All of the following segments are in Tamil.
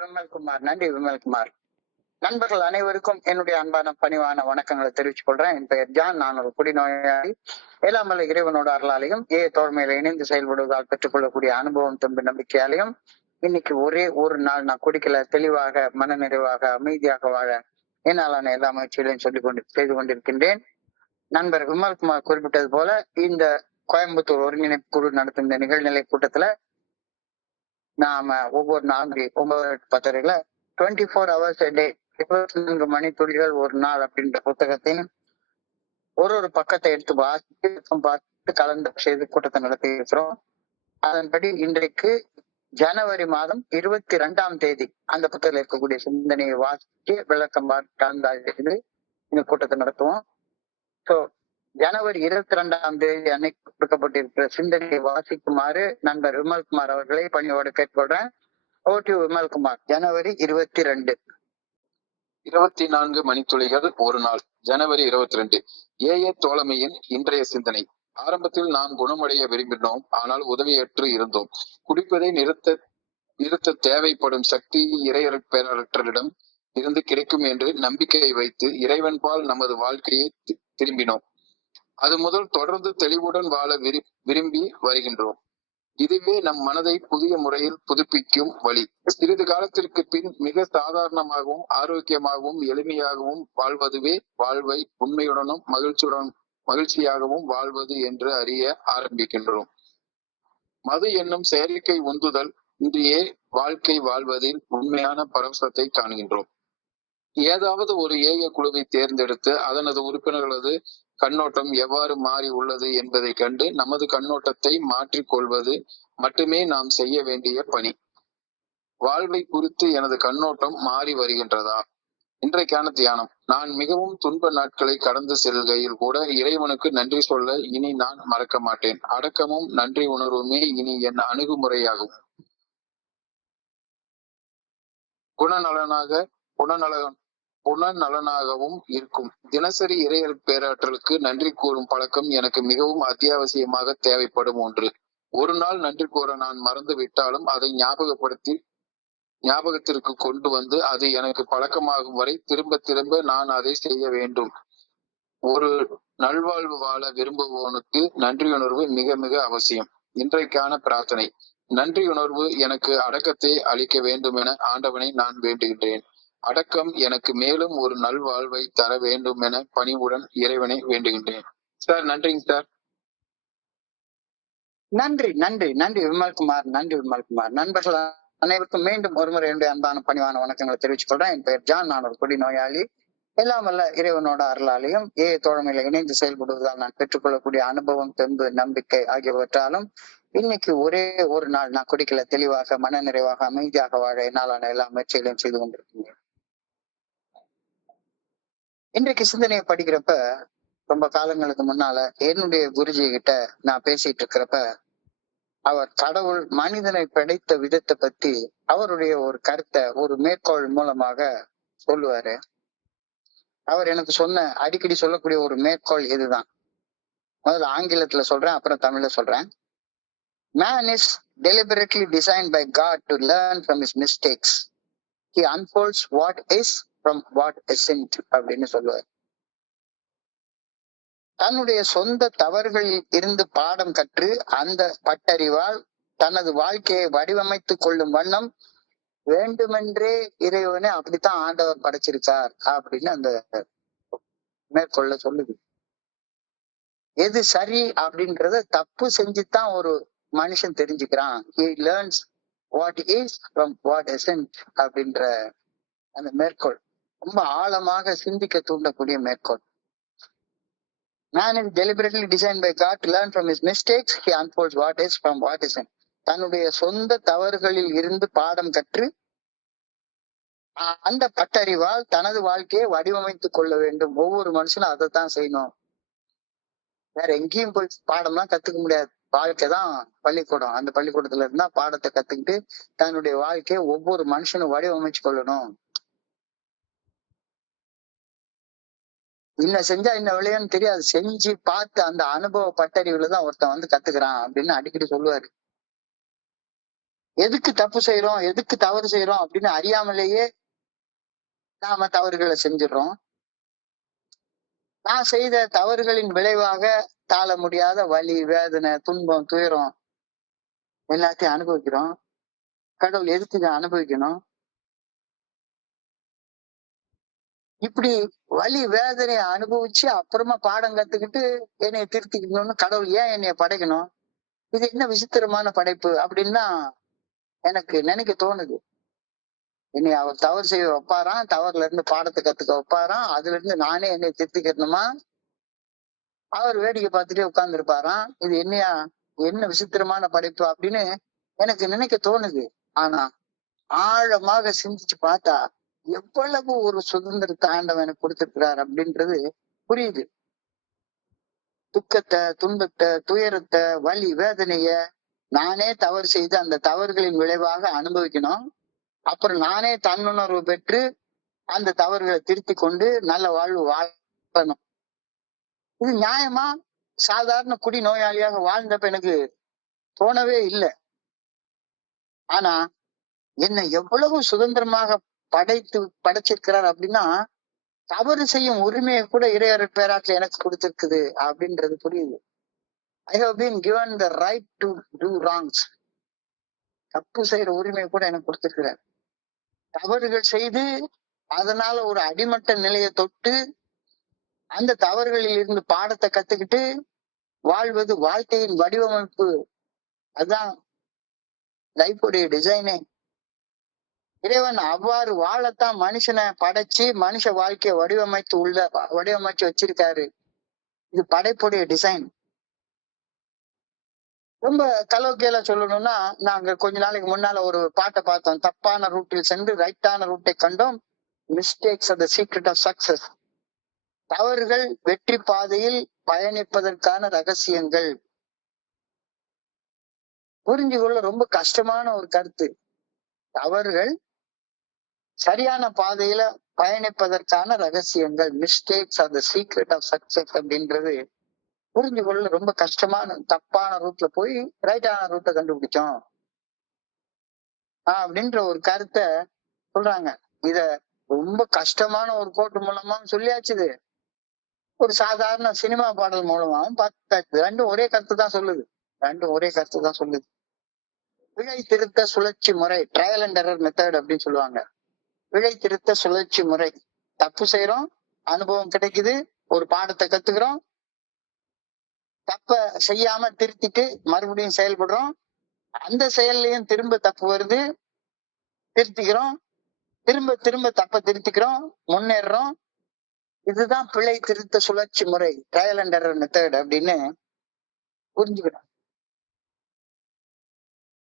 விமல்குமார். நன்றி விமல்குமார். நண்பர்கள் அனைவருக்கும் என்னுடைய அன்பான பணிவான வணக்கங்களை தெரிவித்துக் கொள்றேன். என் பெயர் ஜான். நான் ஒரு குடிநோயாளி. எல்லாமல்ல இறைவனோட அருளாலையும் தோழமையில இணைந்து செயல்படுவதால் பெற்றுக்கொள்ளக்கூடிய அனுபவம் தெம்பு நம்பிக்கையாலையும் இன்னைக்கு ஒரே ஒரு நாள் நான் குடிக்கல, தெளிவாக மனநிறைவாக அமைதியாக வாழ என்னாலான எல்லா முயற்சிகளையும் செய்து கொண்டிருக்கின்றேன். நண்பர் விமல்குமார் குறிப்பிட்டது போல இந்த கோயம்புத்தூர் ஒருங்கிணைப்பு குழு நடத்தும் இந்த நிகழ்நிலை கூட்டத்துல நாம ஒவ்வொரு 4-9-10 24 hours a day 24 மணி துளிகள் ஒரு நாள் அப்படின்ற புத்தகத்தின் ஒரு பக்கத்தை எடுத்து பார்த்து கலந்து செய்து கூட்டத்தை நடத்தி இருக்கிறோம். அதன்படி இன்றைக்கு ஜனவரி மாதம் 22ஆம் தேதி அந்த புத்தகத்தில் இருக்கக்கூடிய சிந்தனையை வாசித்து விளக்கம் கலந்து இந்த கூட்டத்தை நடத்துவோம். ஸோ ஜனவரி 22ஆம் தேதி அன்னைக்கு கொடுக்கப்பட்டிருக்கிற சிந்தனையை வாசிக்குமாறு நண்பர் விமல்குமார் அவர்களை பணியோடு கேட்டுக்கொள்றேன். விமல்குமார். ஜனவரி 22. 24 மணித்துளிகள் ஒரு நாள். ஜனவரி 22. தோழமையின் இன்றைய சிந்தனை. ஆரம்பத்தில் நாம் குணமடைய விரும்பினோம், ஆனால் உதவியற்று இருந்தோம். குடிப்பதை நிறுத்த தேவைப்படும் சக்தி இறையற்பேரற்றிடம் இருந்து கிடைக்கும் என்று நம்பிக்கையை வைத்து இறைவன்பால் நமது வாழ்க்கையை திரும்பினோம். அது முதல் தொடர்ந்து தெளிவுடன் வாழ விரும்பி வருகின்றோம். இதுவே நம் மனதை புதிய முறையில் புதுப்பிக்கும் வழி. சிறிது காலத்திற்கு பின் மிக சாதாரணமாகவும் ஆரோக்கியமாகவும் எளிமையாகவும் வாழ்வதுவே வாழ்வை உண்மையுடனும் மகிழ்ச்சியாகவும் வாழ்வது என்று அறிய ஆரம்பிக்கின்றோம். மது என்னும் செயற்கை உந்துதல் இன்றையே வாழ்க்கை வாழ்வதில் உண்மையான பரவசத்தை காண்கின்றோம். ஏதாவது ஒரு குழுவை தேர்ந்தெடுத்து அதனது உறுப்பினர்களது கண்ணோட்டம் எவ்வாறு மாறி உள்ளது என்பதை கண்டு நமது கண்ணோட்டத்தை மாற்றிக் கொள்வது மட்டுமே நாம் செய்ய வேண்டிய பணி. வாழ்வை குறித்து எனது கண்ணோட்டம் மாறி வருகின்றதா? இன்றைக்கான தியானம். நான் மிகவும் துன்ப நாட்களை கடந்து செல்கையில் கூட இறைவனுக்கு நன்றி சொல்ல இனி நான் மறக்க மாட்டேன். அடக்கமும் நன்றி உணர்வுமே இனி என் அணுகுமுறையாகும். குணநலனாகவும் இருக்கும். தினசரி இறையல் பேராற்றலுக்கு நன்றி கூறும் பழக்கம் எனக்கு மிகவும் அத்தியாவசியமாக தேவைப்படும் ஒன்று. ஒரு நாள் நன்றி கூற நான் மறந்து விட்டாலும் அதை ஞாபகத்திற்கு கொண்டு வந்து அது எனக்கு பழக்கமாகும் வரை திரும்ப திரும்ப நான் அதை செய்ய வேண்டும். ஒரு நல்வாழ்வு வாழ விரும்புவோனுக்கு நன்றியுணர்வு மிக மிக அவசியம். இன்றைக்கான பிரார்த்தனை. நன்றியுணர்வு எனக்கு அடக்கத்தை அளிக்க வேண்டும் என ஆண்டவனை நான் வேண்டுகின்றேன். அடக்கம் எனக்கு மேலும் ஒரு நல்வாழ்வை தர வேண்டும் என பணிவுடன் இறைவனை வேண்டுகின்றேன். சார், நன்றிங்க சார். நன்றி நன்றி நன்றி விமல்குமார். நன்றி விமல்குமார். நண்பர்கள் அனைவருக்கும் மீண்டும் ஒருமுறை என்னுடைய அன்பான பணிவான வணக்கங்களை தெரிவித்துக் கொள்றேன். என் பெயர் ஜான். நான் ஒரு குடிநோயாளி. எல்லாமல்ல இறைவனோட அருளாலையும் தோழமையில இணைந்து செயல்படுவதால் நான் பெற்றுக்கொள்ளக்கூடிய அனுபவம் தெம்பு நம்பிக்கை ஆகியவற்றாலும் இன்னைக்கு ஒரே ஒரு நாள் நான் குடிக்கல, தெளிவாக மனநிறைவாக அமைதியாக வாழ என்னாலான எல்லா முயற்சிகளையும் செய்து கொண்டிருக்கீங்க. இன்றைக்கு சிந்தனையை படிக்கிறப்ப ரொம்ப காலங்களுக்கு முன்னால என்னுடைய குருஜி கிட்ட நான் பேசிட்டு இருக்கிறப்ப அவர் கடவுள் மனிதனை படைத்த விதத்தை பத்தி அவருடைய ஒரு கருத்தை ஒரு மேற்கோள் மூலமாக சொல்லுவாரு. அவர் எனக்கு அடிக்கடி சொல்லக்கூடிய ஒரு மேற்கோள் இதுதான். முதல்ல ஆங்கிலத்துல சொல்றேன், அப்புறம் தமிழ்ல சொல்றேன். Man is deliberately designed by God to learn from his mistakes. He unfolds what is from what isn't அப்படின்னு சொல்லுவார். தன்னுடைய சொந்த தவறுகளில் இருந்து பாடம் கற்று அந்த பட்டறிவால் தனது வாழ்க்கையை வடிவமைத்துக் கொள்ளும் வண்ணம் வேண்டுமென்றே இறைவனை அப்படித்தான் ஆண்டவர் படைச்சிருக்கார் அப்படின்னு அந்த மேற்கொள்ள சொல்லுது. எது சரி அப்படின்றத தப்பு செஞ்சுதான் ஒரு மனுஷன் தெரிஞ்சுக்கிறான். He learns what is from what isn't அப்படின்ற அந்த மேற்கோள் ரொம்ப ஆழமாக சிந்திக்க தூண்டக்கூடிய மேற்கோள். Man is deliberately designed by God to learn from his mistakes. He unfolds what is from what isn't. தன்னுடைய சொந்த தவறுகளில் இருந்து பாடம் கற்று அந்த பட்டறிவால் தனது வாழ்க்கையை வடிவமைத்துக் கொள்ள வேண்டும். ஒவ்வொரு மனுஷனும் அதைத்தான் செய்யணும். வேற எங்கேயும் போய் பாடம்லாம் கத்துக்க முடியாது. வாழ்க்கைதான் பள்ளிக்கூடம். அந்த பள்ளிக்கூடத்துல இருந்தா பாடத்தை கத்துக்கிட்டு தன்னுடைய வாழ்க்கையை ஒவ்வொரு மனுஷனும் வடிவமைச்சு கொள்ளணும். இன்ன செஞ்சா இன்ன விளையான்னு தெரியாது, செஞ்சு பார்த்து அந்த அனுபவ பட்டறிவுல தான் ஒருத்தன் கத்துக்கிறான் அப்படின்னு அடிக்கடி சொல்லுவாரு. எதுக்கு தப்பு செய்யறோம், எதுக்கு தவறு செய்யறோம் அப்படின்னு அறியாமலேயே நாம தவறுகளை செஞ்சிடறோம். நான் செய்த தவறுகளின் விளைவாக தாழ முடியாத வலி, வேதனை, துன்பம், துயரம் எல்லாத்தையும் அனுபவிக்கிறோம். கடவுள் எதுக்கு இதை அனுபவிக்கணும்? இப்படி வலி வேதனையை அனுபவிச்சு அப்புறமா பாடம் கத்துக்கிட்டு என்னைய திருத்திக்கணும்னு கடவுள் ஏன் என்னைய படைக்கணும்? இது என்ன விசித்திரமான படைப்பு அப்படின்னு தான் எனக்கு நினைக்க தோணுது. என்னை அவர் தவறு செய்ய வைப்பாராம், தவறுல இருந்து பாடத்தை கத்துக்க வைப்பாராம், அதுல இருந்து நானே என்னை திருத்திக்கணுமா? அவர் வேடிக்கை பார்த்துட்டே உட்கார்ந்து இருப்பாராம். இது என்னையா, என்ன விசித்திரமான படைப்பு அப்படின்னு எனக்கு நினைக்க தோணுது. ஆனா ஆழமாக சிந்திச்சு பார்த்தா எவ்வளவு ஒரு சுதந்திரத்தை ஆண்டவன் எனக்கு கொடுத்திருக்கிறார் அப்படின்றது புரியுது. துக்கத்தை, துன்பத்தை, துயரத்தை, வலி வேதனைய நானே தவறு செய்து அந்த தவறுகளின் விளைவாக அனுபவிக்கணும். அப்புறம் நானே தன்னுணர்வு பெற்று அந்த தவறுகளை திருத்தி கொண்டு நல்ல வாழ்வு வாழணும். இது நியாயமா? சாதாரண குடி நோயாளியாக வாழ்ந்தப்ப எனக்கு தோணவே இல்லை. ஆனா என்னை எவ்வளவு சுதந்திரமாக படைச்சிருக்கிறார் அப்படின்னா, தவறு செய்யும் உரிமையை கூட இறையர் பேராட்ல எனக்கு கொடுத்திருக்குது அப்படின்றது புரியுது. I have been given the right to do wrongs. தப்பு செய்யற உரிமையை கூட எனக்கு கொடுத்திருக்கிறார். தவறுகள் செய்து அதனால ஒரு அடிமட்ட நிலையை தொட்டு அந்த தவறுகளில் இருந்து பாடத்தை கத்துக்கிட்டு வாழ்வது வாழ்க்கையின் வடிவமைப்பு. அதுதான் லைஃபுடைய டிசைனே. இறைவன் அவ்வாறு வாழத்தான் மனுஷனை படைச்சு மனுஷ வாழ்க்கையை வடிவமைச்சு வச்சிருக்காரு. இது படைப்புடைய டிசைன். ரொம்ப கலோக்கியலா சொல்லணும்னா, நாங்க கொஞ்ச நாளைக்கு முன்னால ஒரு பாட்டை பார்த்தோம். தப்பான ரூட்டில் சென்று ரைட்டான ரூட்டை கண்டோம். Mistakes are the secret of success. தவறுகள் வெற்றி பாதையில் பயணிப்பதற்கான ரகசியங்கள். புரிஞ்சு கொள்ள ரொம்ப கஷ்டமான ஒரு கருத்து. தவறுகள் சரியான பாதையில பயணிப்பதற்கான ரகசியங்கள். Mistakes are the secret of success அப்படின்றது புரிஞ்சு கொள்ள ரொம்ப கஷ்டமான, தப்பான ரூட்ல போய் ரைட்டான ரூட்டை கண்டுபிடிச்சோம் அப்படின்ற ஒரு கருத்தை சொல்றாங்க. இத ரொம்ப கஷ்டமான ஒரு கோட்டு மூலமா சொல்லியாச்சுது, ஒரு சாதாரண சினிமா பாடல் மூலமாவும் பார்த்தாச்சு. ரெண்டும் ஒரே கருத்து தான் சொல்லுது. பிழை திருத்த சுழற்சி முறை, ட்ரையல் அண்ட் எரர் மெத்தட் அப்படின்னு சொல்லுவாங்க. பிழை திருத்த சுழற்சி முறை. தப்பு செய்யறோம், அனுபவம் கிடைக்குது, ஒரு பாடத்தை கத்துக்கிறோம், தப்ப செய்யாம திருத்திட்டு மறுபடியும் செயல்படுறோம். அந்த செயல்லையும் திரும்ப தப்பு வருது, திருத்திக்கிறோம், திரும்ப திரும்ப தப்ப திருத்திக்கிறோம், முன்னேறோம். இதுதான் பிழை திருத்த சுழற்சி முறை, ட்ரையல் அண்ட் எரர் மெத்தட் அப்படின்னு புரிஞ்சுக்கணும்.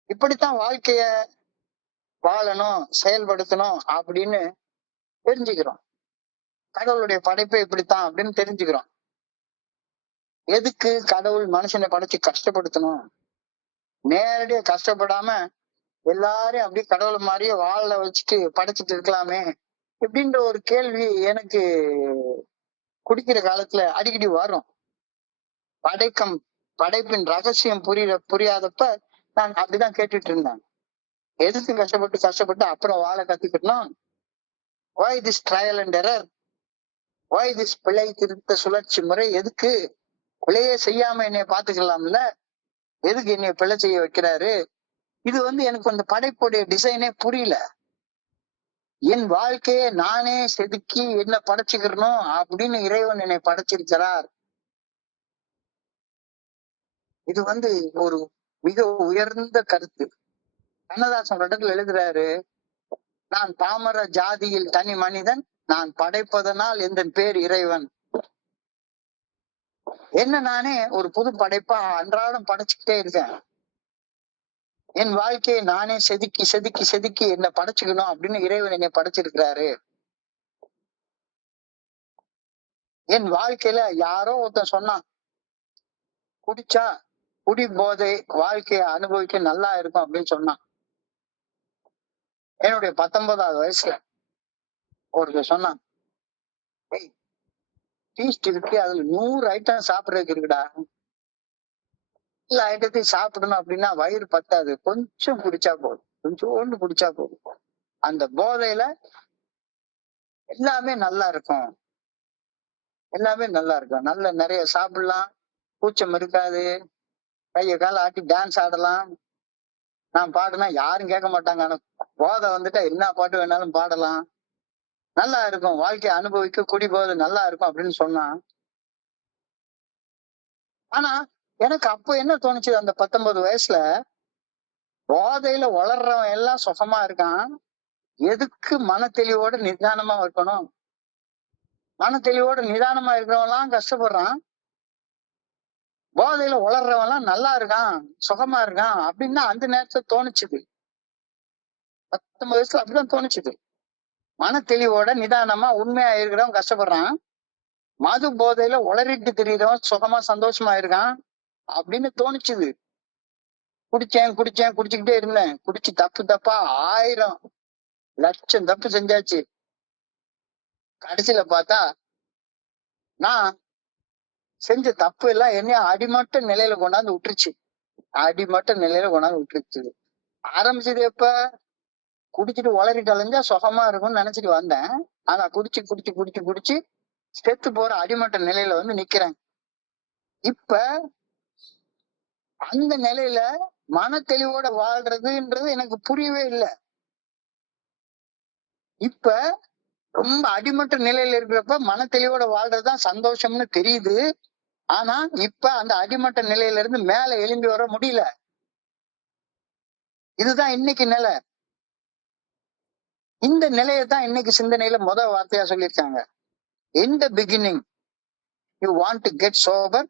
இப்படித்தான் வாழ்க்கைய வாழணும், செயல்படுத்தணும் அப்படின்னு தெரிஞ்சுக்கிறோம். கடவுளுடைய படைப்பை இப்படித்தான் அப்படின்னு தெரிஞ்சுக்கிறோம். எதுக்கு கடவுள் மனுஷனை படைச்சு கஷ்டப்படுத்தணும்? நேரடியா கஷ்டப்படாம எல்லாரையும் அப்படியே கடவுள் மாதிரியே வாழ வச்சுட்டு படைச்சிட்டு இருக்கலாமே இப்படின்ற ஒரு கேள்வி எனக்கு குடிக்கிற காலத்துல அடிக்கடி வரும். படைப்பின் ரகசியம் புரியாதப்ப நான் அப்படிதான் கேட்டுட்டு இருந்தேன். எதுக்கு கஷ்டப்பட்டு அப்புறம் வாழ கத்துக்கிட்டோம்? why this trial and error? why this பிழை திருத்த சுழற்சி முறை? எதுக்கு? பிழையே செய்யாம என்னைய பாத்துக்கலாம்ல, எதுக்கு என்னைய பிழை செய்ய வைக்கிறாரு? இது எனக்கு அந்த படைப்புடைய டிசைனே புரியல. என் வாழ்க்கையை நானே செதுக்கி என்ன படைச்சுக்கிறணும் அப்படின்னு இறைவன் என்னை படைச்சிருக்கிறார். இது ஒரு மிக உயர்ந்த கருத்து. கண்ணதாசன் இடத்துல எழுதுறாரு, நான் பாமர ஜாதியில் தனி மனிதன், நான் படைப்பதனால் எந்த பேர் இறைவன். என்ன நானே ஒரு புது படைப்பா அன்றாடம் படைச்சுக்கிட்டே இருக்கேன். என் வாழ்க்கையை நானே செதுக்கி செதுக்கி செதுக்கி என்ன படைச்சுக்கணும் அப்படின்னு இறைவன் என்னை படைச்சிருக்கிறாரு. என் வாழ்க்கையில யாரோ ஒருத்தன் சொன்னான், குடிச்சா குடி போதை வாழ்க்கைய அனுபவிக்க நல்லா இருக்கும் அப்படின்னு சொன்னான். என்னுடைய 19வது வயசுல ஒருத்தர் சொன்னான், டீஸ்ட் இருக்கு, அதுல 100 ஐட்டம் சாப்பிடறதுக்கு இருக்குடா, எல்லா ஐட்டத்தையும் சாப்பிடணும் அப்படின்னா வயிறு பத்தாது, கொஞ்சம் குடிச்சா போதும். கொஞ்சோண்டு குடிச்சா போதும். அந்த போதையில எல்லாமே நல்லா இருக்கும். எல்லாமே நல்லா இருக்கும். நல்ல நிறைய சாப்பிடலாம். கூச்சம் இருக்காது. கைய கால ஆட்டி டான்ஸ் ஆடலாம். நான் பாடுனா யாரும் கேட்க மாட்டாங்க. ஆனா போதை வந்துட்டா என்ன பாட்டு வேணாலும் பாடலாம். நல்லா இருக்கும். வாழ்க்கைய அனுபவிக்க குடிபோதை நல்லா இருக்கும் அப்படின்னு சொன்னான். ஆனா எனக்கு அப்ப என்ன தோணுச்சு அந்த 19 வயசுல, போதையில வளர்றவன் எல்லாம் சுகமா இருக்கான். எதுக்கு மன தெளிவோட நிதானமா இருக்கணும்? மன தெளிவோட நிதானமா இருக்கிறவன்லாம் கஷ்டப்படுறான். போதையில வளர்றவன் எல்லாம் நல்லா இருக்கான், சுகமா இருக்கான் அப்படின்னு அந்த நேரத்துல தோணுச்சுது. 19 வயசுல அப்படிதான் தோணுச்சுது. மன தெளிவோட நிதானமா உண்மையா இருக்கிறவன் கஷ்டப்படுறான். மது போதையில உளறிட்டு திரியிறவன் சுகமா சந்தோஷமா இருக்கான் அப்படின்னு தோணுச்சுது. குடிச்சுக்கிட்டே இருந்தேன். குடிச்சு தப்பு தப்பா 1000 லட்சம் தப்பு செஞ்சாச்சு. கடைசியில பார்த்தா நான் செஞ்ச தப்பு எல்லாம் என்னைய அடிமட்ட நிலையில கொண்டாந்து விட்டுருச்சு. அடிமட்ட நிலையில கொண்டாந்து விட்டுருச்சு. ஆரம்பிச்சது எப்ப? குடிச்சிட்டு உளறிட்டு அலைஞ்சா சுகமா இருக்கும்னு நினைச்சிட்டு வந்தேன். ஆனா குடிச்சு செத்து போற அடிமட்ட நிலையில வந்து நிக்கிறேன். இப்ப அந்த நிலையில மன தெளிவோட வாழ்றதுன்றது எனக்கு புரியவே இல்லை. இப்ப ரொம்ப அடிமட்ட நிலையில இருக்கிறப்ப மன தெளிவோட வாழ்றதுதான் சந்தோஷம்னு தெரியுது. ஆனா இப்ப அந்த அடிமட்ட நிலையில இருந்து மேல எழும்பி வர முடியல. இதுதான் இன்னைக்கு நிலை. இந்த நிலையத்தான் இன்னைக்கு சிந்தனையில வார்த்தையா சொல்லியிருக்காங்க. In the beginning, you want to get sober,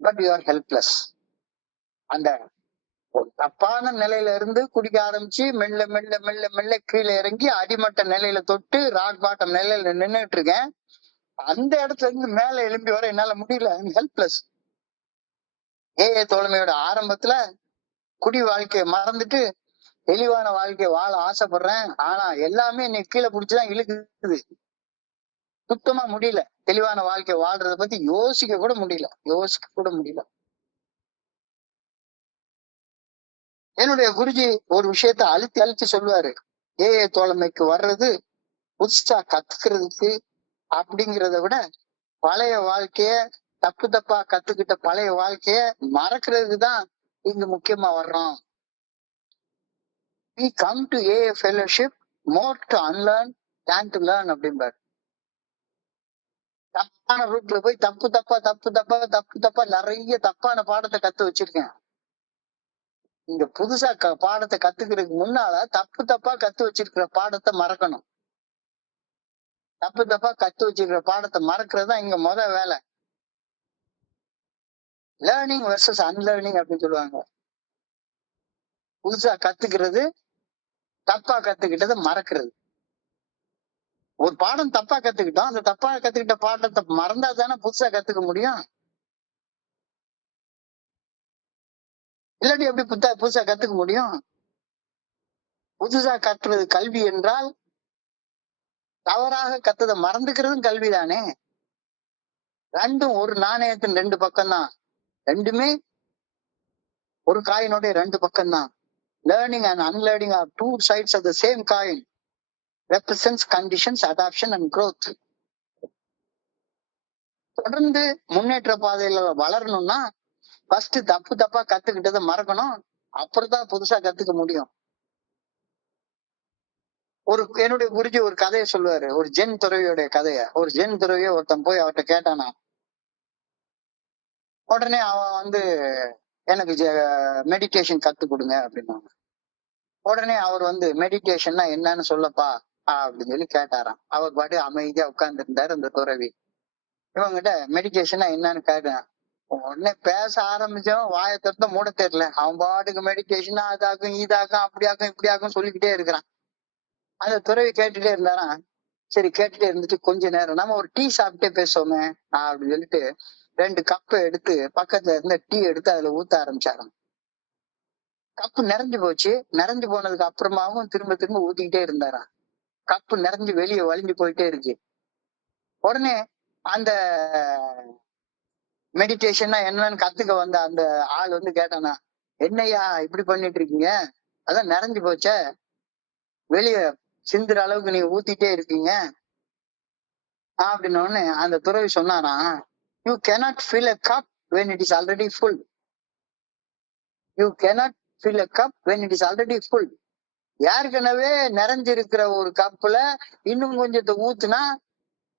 but you are helpless. அந்த ஒரு தப்பான நிலையில இருந்து குடிக்க ஆரம்பிச்சு மெல்ல மெல்ல மெல்ல மெல்ல கீழே இறங்கி அடிமட்ட நிலையில தொட்டு ராக் பாட்டம் நிலையில நின்னுட்டு இருக்கேன். அந்த இடத்துல இருந்து மேல எழும்பி வர என்னால முடியல. ஹெல்ப்லெஸ். ஏஏ தோழமையோட ஆரம்பத்துல குடி வாழ்க்கையை மறந்துட்டு தெளிவான வாழ்க்கையை வாழ ஆசைப்படுறேன். ஆனா எல்லாமே நீ கீழே பிடிச்சுதான் இழுக்குது. சுத்தமா முடியல. தெளிவான வாழ்க்கை வாழ்றத பத்தி யோசிக்க கூட முடியல. என்னுடைய குருஜி ஒரு விஷயத்த அழுத்தி சொல்லுவாரு. ஏஏ தோழமைக்கு வர்றது புதுசா கத்துக்கிறதுக்கு அப்படிங்கிறத விட பழைய வாழ்க்கைய தப்பா கத்துக்கிட்ட பழைய வாழ்க்கைய மறக்கிறதுக்கு தான் இங்க முக்கியமா வர்றோம். We come to AA fellowship more to unlearn than to learn அப்படிம்பாரு. தப்பான ரூட்ல போய் தப்பு நிறைய தப்பான பாடத்தை கத்து வச்சிருக்கேன். இங்க புதுசா பாடத்தை கத்துக்கிறதுக்கு முன்னால தப்பா கத்து வச்சிருக்கிற பாடத்தை மறக்கணும். தப்பா கத்து வச்சிருக்கிற பாடத்தை மறக்கிறதா இங்க வேலை. லேர்னிங் வெர்சஸ் அன்லேர்னிங் அப்படின்னு சொல்லுவாங்க. புதுசா கத்துக்கிறது, தப்பா கத்துக்கிட்டதை மறக்கிறது. ஒரு பாடம் தப்பா கத்துக்கிட்டோம். அந்த தப்பா கத்துக்கிட்ட பாடத்தை மறந்தா தானே புதுசா கத்துக்க முடியும். இல்லாட்டி எப்படி புதுசா கத்துக்க முடியும்? புதுசா கத்துறது கல்வி என்றால் தவறாக கத்ததை மறந்துக்கிறதும் கல்விதானே. ரெண்டும் ஒரு நாணயத்தின் 2 பக்கம் தான். ரெண்டுமே ஒரு காயினுடைய 2 பக்கம் தான். Learning and unlearning are 2 sides of the same coin. Represents conditions, adaptation and growth. தொடர்ந்து முன்னேற்ற பாதையில வளரணும்னா ஃபர்ஸ்ட் தப்பா கத்துக்கிட்டதை மறக்கணும். அப்புறம் தான் புதுசா கத்துக்க முடியும். என்னுடைய குருஜி ஒரு கதையை சொல்லுவாரு. ஒரு ஜென் துறவியோடைய கதைய. ஒரு ஜென் துறவிய ஒருத்தன் போய் அவர்கிட்ட கேட்டானா. உடனே அவன் வந்து எனக்கு மெடிடேஷன் கத்து கொடுங்க அப்படின்னாங்க. உடனே அவர் வந்து மெடிடேஷன்னா என்னன்னு சொல்லப்பா அப்படின்னு சொல்லி கேட்டாராம். அவர் பாட்டு அமைதியா உட்கார்ந்து இருந்தாரு அந்த துறவி. இவங்கிட்ட மெடிடேஷன்னா என்னன்னு கேட்டேன். உடனே பேச ஆரம்பிச்சவன் வாயை திறந்த மூட தெரியல. அவன் பாட்டுக்கு மெடிடேஷனா அதாக்கும் இதாக்கும் அப்படியாக்கும் இப்படியாக்கும் சொல்லிக்கிட்டே இருக்கிறான். அந்த துறவி கேட்டுட்டே இருந்தாராம். சரி கேட்டுட்டே இருந்துட்டு கொஞ்ச நேரம் நம்ம ஒரு டீ சாப்பிட்டே பேசுவோமே அப்படின்னு சொல்லிட்டு 2 கப்பை எடுத்து பக்கத்துல இருந்த டீ எடுத்து அதுல ஊத்த ஆரம்பிச்சாராம். கப்பு நிறைஞ்சு போச்சு. நிறைஞ்சு போனதுக்கு அப்புறமாவும் திரும்ப ஊத்திக்கிட்டே இருந்தாராம். கப்பு நிறைஞ்சு வெளியே வலிஞ்சு போயிட்டே இருக்கு. உடனே அந்த மெடிடேஷன்னா என்னன்னு கத்துக்க வந்த அந்த ஆள் வந்து கேட்டானா, என்னையா இப்படி பண்ணிட்டு இருக்கீங்க? அதான் நிறைஞ்சு போச்சே, வெளிய சிந்துற அளவுக்கு நீங்க ஊத்திட்டே இருக்கீங்க அப்படின்னு உடனே அந்த துறவி சொன்னாராம், you cannot fill a cup when it is already full. You cannot fill a cup when it is already full. ஏற்கனவே நிறைஞ்சிருக்கிற ஒரு கப்புல இன்னும் கொஞ்சத்தை ஊத்துனா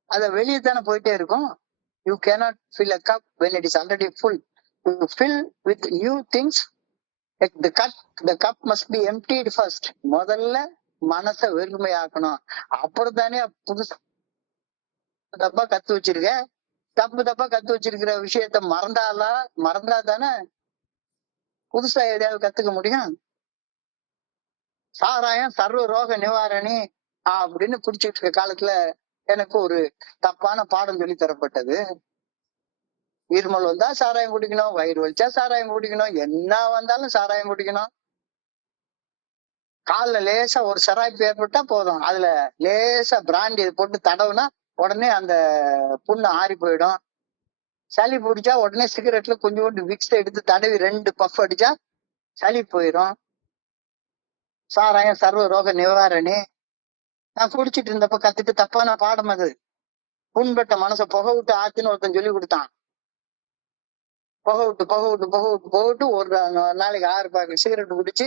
அத வெளியே தானே போயிட்டே இருக்கும். You cannot fill a cup when it is already full. You fill with new things. The cup must be emptied first. முதல்ல மனசை வெறுமையாக்கணும். அப்புறம் தானே புதுசு தப்பா கத்து வச்சிருக்க. தப்பா கத்து வச்சிருக்கிற விஷயத்த மறந்தா தானே புதுசா எதையாவது கத்துக்க முடியும். சாராயம் சர்வ ரோக நிவாரணி அப்படின்னு குடிச்சிட்டு இருக்க காலத்துல எனக்கு ஒரு தப்பான பாடம் சொல்லி தரப்பட்டது. இருமல் வந்தா சாராயம் குடிக்கணும், வயிறு வலிச்சா சாராயம் குடிக்கணும், என்ன வந்தாலும் சாராயம் குடிக்கணும். கால்ல லேசா ஒரு சிராய்ப்பு ஏற்பட்டா போதும், அதுல லேசா பிராண்டி போட்டு தடவுனா உடனே அந்த புண்ணு ஆறி போயிடும். சளி பிடிச்சா உடனே சிகரெட்ல கொஞ்சோண்டு விக்ஸ் எடுத்து தடவி 2 பஃப் அடிச்சா சளி போயிடும். சாராயம் சர்வ ரோக நிவாரணி. நான் குடிச்சிட்டு இருந்தப்ப கத்துட்டு தப்பான பாடம் அது. புண்பட்ட மனசை புகை விட்டு ஆத்துன்னு ஒருத்தன் சொல்லி கொடுத்தான். புகை விட்டு ஒரு நாளைக்கு 6 பாக்கெட் சிகரெட் குடிச்சு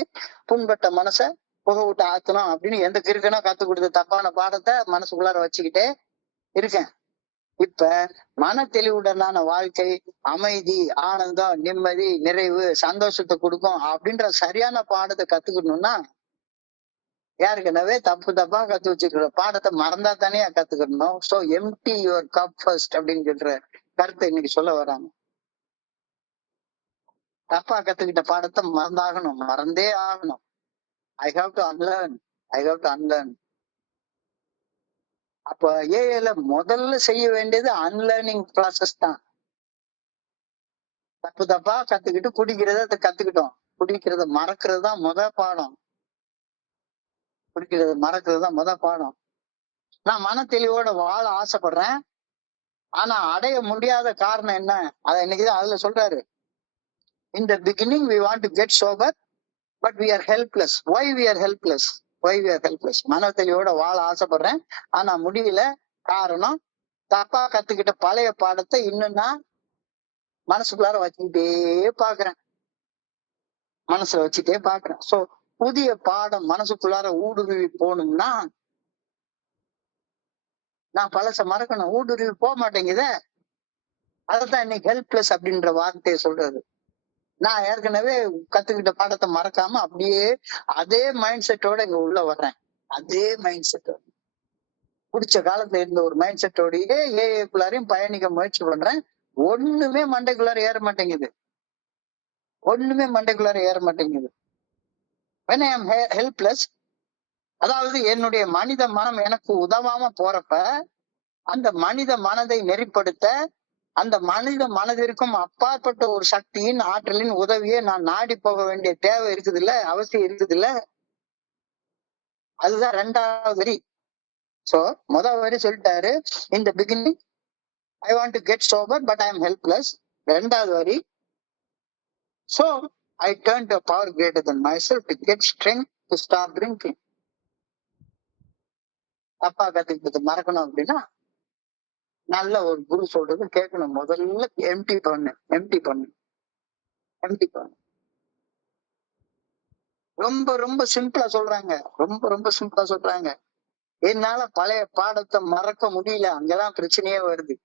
புண்பட்ட மனசை புகை விட்டு ஆத்தணும் அப்படின்னு எந்த கிறுக்கனா கத்து கொடுத்த தப்பான பாடத்தை மனசுக்குள்ளார வச்சுக்கிட்டே இருக்கேன். இப்ப மன தெளிவுடனான வாழ்க்கை அமைதி, ஆனந்தம், நிம்மதி, நிறைவு, சந்தோஷத்தை கொடுக்கும் அப்படின்ற சரியான பாடத்தை கத்துக்கணும்னா ஏற்கனவே தப்பா கத்து வச்சிருக்கிற பாடத்தை மறந்தா தானே கத்துக்கணும். So empty your cup first அப்படின்னு சொல்ற கருத்தை இன்னைக்கு சொல்ல வராங்க. தப்பா கத்துக்கிட்ட பாடத்தை மறந்தே ஆகணும். I have to unlearn. அப்ப ஏஐல முதல்ல செய்ய வேண்டியது அன்லேர்னிங் ப்ராசஸ் தான். தப்பா கத்துக்கிட்டு குடிக்கிறத கத்துக்கிட்டோம். குடிக்கிறத மறக்கிறது தான் முத பாடம். நான் மன தெளிவோட வாழ ஆசைப்படுறேன். ஆனா அடைய முடியாத காரணம் என்ன? அதை இன்னைக்குதான் அதுல சொல்றாரு. In the beginning we want to get sober, but we are helpless. Why we are helpless? மன தெளிவோட வாழ ஆசைப்படுறேன், ஆனா முடியல. காரணம் தப்பா கத்துக்கிட்ட பழைய பாடத்தை இன்னும் நான் மனசுக்குள்ளார வச்சுட்டே பாக்குறேன். சோ புதிய பாடம் மனசுக்குள்ளார ஊடுருவி போகணும்னா நான் பழச மறக்கணும். ஊடுருவி போக மாட்டேங்குதே. அதத்தான் இன்னைக்கு ஹெல்ப்லெஸ் அப்படின்ற வார்த்தையை சொல்றது. நான் ஏற்கனவே கத்துக்கிட்ட பாடத்தை மறக்காம அப்படியே அதே மைண்ட் செட்டோட இங்க உள்ள வர்றேன். அதே மைண்ட் செட்டோட பிடிச்ச காலத்துல இருந்த ஒரு மைண்ட் செட்டோடயே ஏஐக்குள்ளாரையும் பயணிக்க முயற்சி பண்றேன். ஒண்ணுமே மண்டைக்குள்ளார ஏற மாட்டேங்குது. when I am helpless, அதாவது என்னுடைய மனித மனம் எனக்கு உதவாம போறப்ப அந்த மனித மனதை நெறிப்படுத்த அந்த மனித மனதிற்கும் அப்பாற்பட்ட ஒரு சக்தியின் ஆற்றலின் உதவியை நான் நாடி போக வேண்டிய தேவை இருக்குது இல்ல, அவசியம் இருக்குது இல்ல. அதுதான் 2வது வரி. சோ முதல் வரி சொல்லிட்டாரு, in the beginning I want to get sober but I am helpless. 2வது வரி, so I turn to a power greater than myself to get strength to stop drinking. தப்பா கத்துக்கிட்டது மறக்கணும் அப்படின்னா நல்ல ஒரு குரு சொல்றது கேட்கணும். முதல்ல எம்டி பண்ணு. ரொம்ப சிம்பிளா சொல்றாங்க. என்னால பழைய பாடத்தை மறக்க முடியல. அங்கதான் பிரச்சனையே வருது.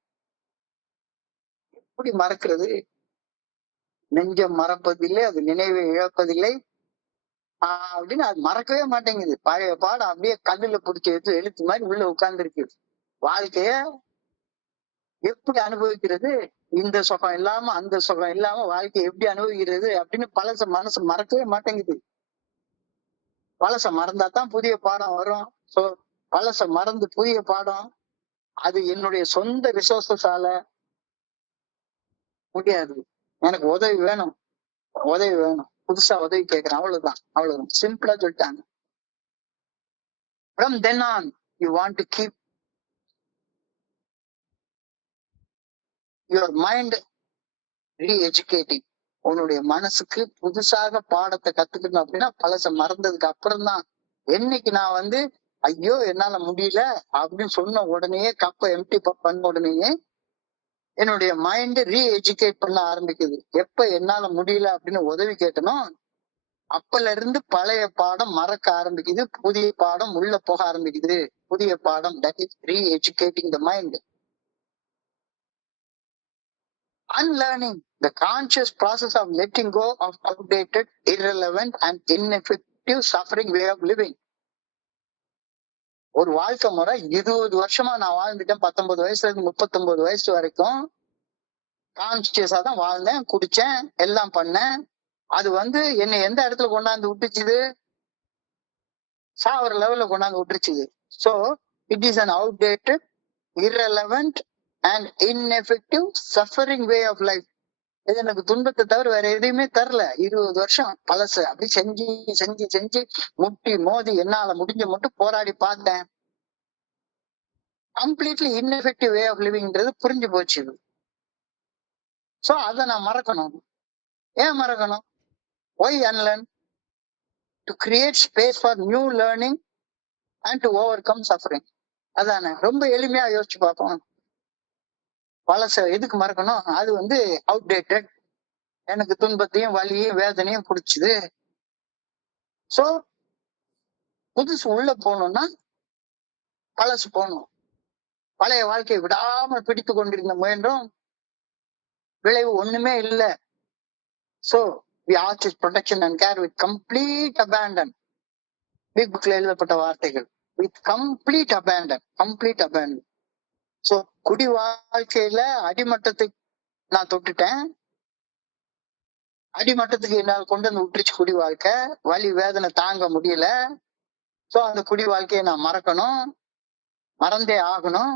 எப்படி மறக்கிறது? நெஞ்சம் மறப்பதில்லை, அது நினைவை இழப்பதில்லை அப்படின்னு அது மறக்கவே மாட்டேங்குது. பழைய பாடம் அப்படியே கல்லுல பிடிச்சி எடுத்து எழுத்து மாதிரி உள்ள உட்கார்ந்து இருக்கு. வாழ்க்கைய எப்படி அனுபவிக்கிறது? இந்த சுகம் இல்லாம அந்த சுகம் இல்லாம வாழ்க்கையை எப்படி அனுபவிக்கிறது அப்படின்னு பழச மனசு மறக்கவே மாட்டேங்குது. பழச மறந்தாதான் புதிய பாடம் வரும். சோ பழச மறந்து புதிய பாடம் அது என்னுடைய சொந்த ரிசோர்சஸால முடியாது. எனக்கு உதவி வேணும். புதுசா உதவி கேட்கிறேன். அவ்வளவுதான். சிம்பிளா சொல்லிட்டாங்க. From then on, you want to keep your mind re-educating. உன்னுடைய மனசுக்கு புதுசாக பாடத்தை கத்துக்கணும் அப்படின்னா பழச மறந்ததுக்கு அப்புறம் தான். என்னைக்கு நான் வந்து ஐயோ என்னால முடியல அப்படின்னு சொன்ன உடனேயே கப்பை எம்டி பண்ண உடனேயே என்னுடைய மைண்ட் ரீ எஜுகேட் பண்ண ஆரம்பிக்குது. எப்ப என்னால முடியல அப்படின்னு உதவி கேட்டனும் அப்பல இருந்து பழைய பாடம் மறக்க ஆரம்பிக்குது, புதிய பாடம் உள்ள போக ஆரம்பிக்குது. புதிய பாடம், that is re educating the mind. Unlearning, the conscious process of letting go of outdated, irrelevant and ineffective suffering way of living. ஒரு வாழ்க்கை முறை 20 வருஷமா நான் வாழ்ந்துட்டேன். 19 வயசுல இருந்து 39 வயசு வரைக்கும் கான்சியஸா தான் வாழ்ந்தேன், குடிச்சேன், எல்லாம் பண்ணேன். அது வந்து என்னை எந்த இடத்துல கொண்டாந்து விட்டுச்சுது? சாவர லெவல்ல கொண்டாந்து விட்டுருச்சுது. So it is an outdated, irrelevant and ineffective suffering way of life. இது எனக்கு துன்பத்தை தவிர வேற எதையுமே தரல. 20 வருஷம் பழச அப்படி செஞ்சு செஞ்சு செஞ்சு முட்டி மோதி என்னால முடிஞ்ச மட்டும் போராடி பார்த்தேன். கம்ப்ளீட்லி இன்எஃபெக்டிவ் வே ஆஃப் லிவிங்ன்றது புரிஞ்சு போச்சு. சோ அதை நான் மறக்கணும். ஏன் மறக்கணும்? Why unlearn? To create space for new learning and to overcome suffering. அதானே, ரொம்ப எளிமையா யோசிச்சு பார்ப்போம். பழச எதுக்கு மறக்கணும்? அது வந்து அவுடேட்டட், எனக்கு துன்பத்தையும் வலியையும் வேதனையும் குடிச்சுது. சோ புதுசு உள்ள போகணும்னா பழசு போகணும். பழைய வாழ்க்கையை விடாமல் பிடித்து கொண்டிருந்த முயன்றும் விளைவு ஒண்ணுமே இல்லை. So we ask his protection and care with complete abandon. Big புக்ல எழுதப்பட்ட வார்த்தைகள், with complete abandon. சோ குடி வாழ்க்கையில அடிமட்டத்தை நான் தொட்டுட்டேன். அடிமட்டத்துக்கு என்னால் கொண்டு வந்து விட்டுருச்சு குடி வாழ்க்கை. வலி வேதனை தாங்க முடியல. சோ அந்த குடி வாழ்க்கையை நான் மறக்கணும், மறந்தே ஆகணும்.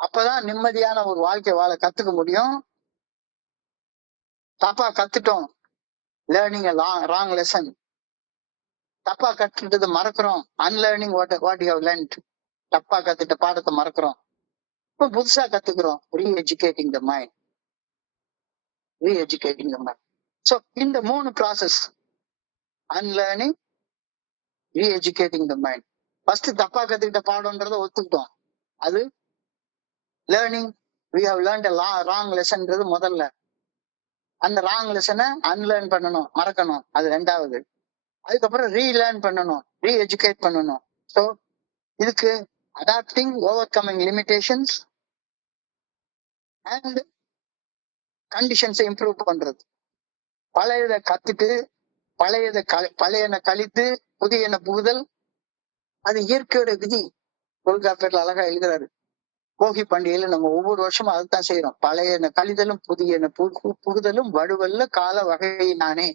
அப்பதான் நிம்மதியான ஒரு வாழ்க்கை வாழ கத்துக்க முடியும். தப்பா கத்துட்டோம், லேர்னிங் ராங் லெசன். தப்பா கத்துட்டது மறக்கிறோம், unlearning what you have learnt. தப்பா கத்துட்ட பாடத்தை மறக்கிறோம், இப்ப புதுசா கத்துக்கிறோம். ரீஎஜுகேட்டிங் த மைண்ட். சோ இந்த 3 process, unlearning, reeducating the mind. First தப்பா கத்துக்கிட்ட பாடம்ன்றத ஒத்துக்கிட்டோம், அது learning. we have learned a wrong lesson முதல்ல. அந்த ராங் லெசனை அன்லேர்ன் பண்ணணும், மறக்கணும், அது ரெண்டாவது. அதுக்கப்புறம் ரீலேர்ன் பண்ணணும், ரீஎஜுகேட் பண்ணணும். ஸோ இதுக்கு adapting, overcoming limitations and கண்டிஷன்ஸை இம்ப்ரூவ் பண்றது. பழையதை கத்துட்டு பழையன கழித்து புதியன புகுதல், அது இயற்கையோட விதி. தொல்காப்பியத்துல அழகா எழுதுறாரு. போகி பண்டிகையில நம்ம ஒவ்வொரு வருஷமும் அதுதான் செய்யறோம். பழையன கழிதலும் புதியன புகுதலும் வடுவல்ல கால வகையினானே.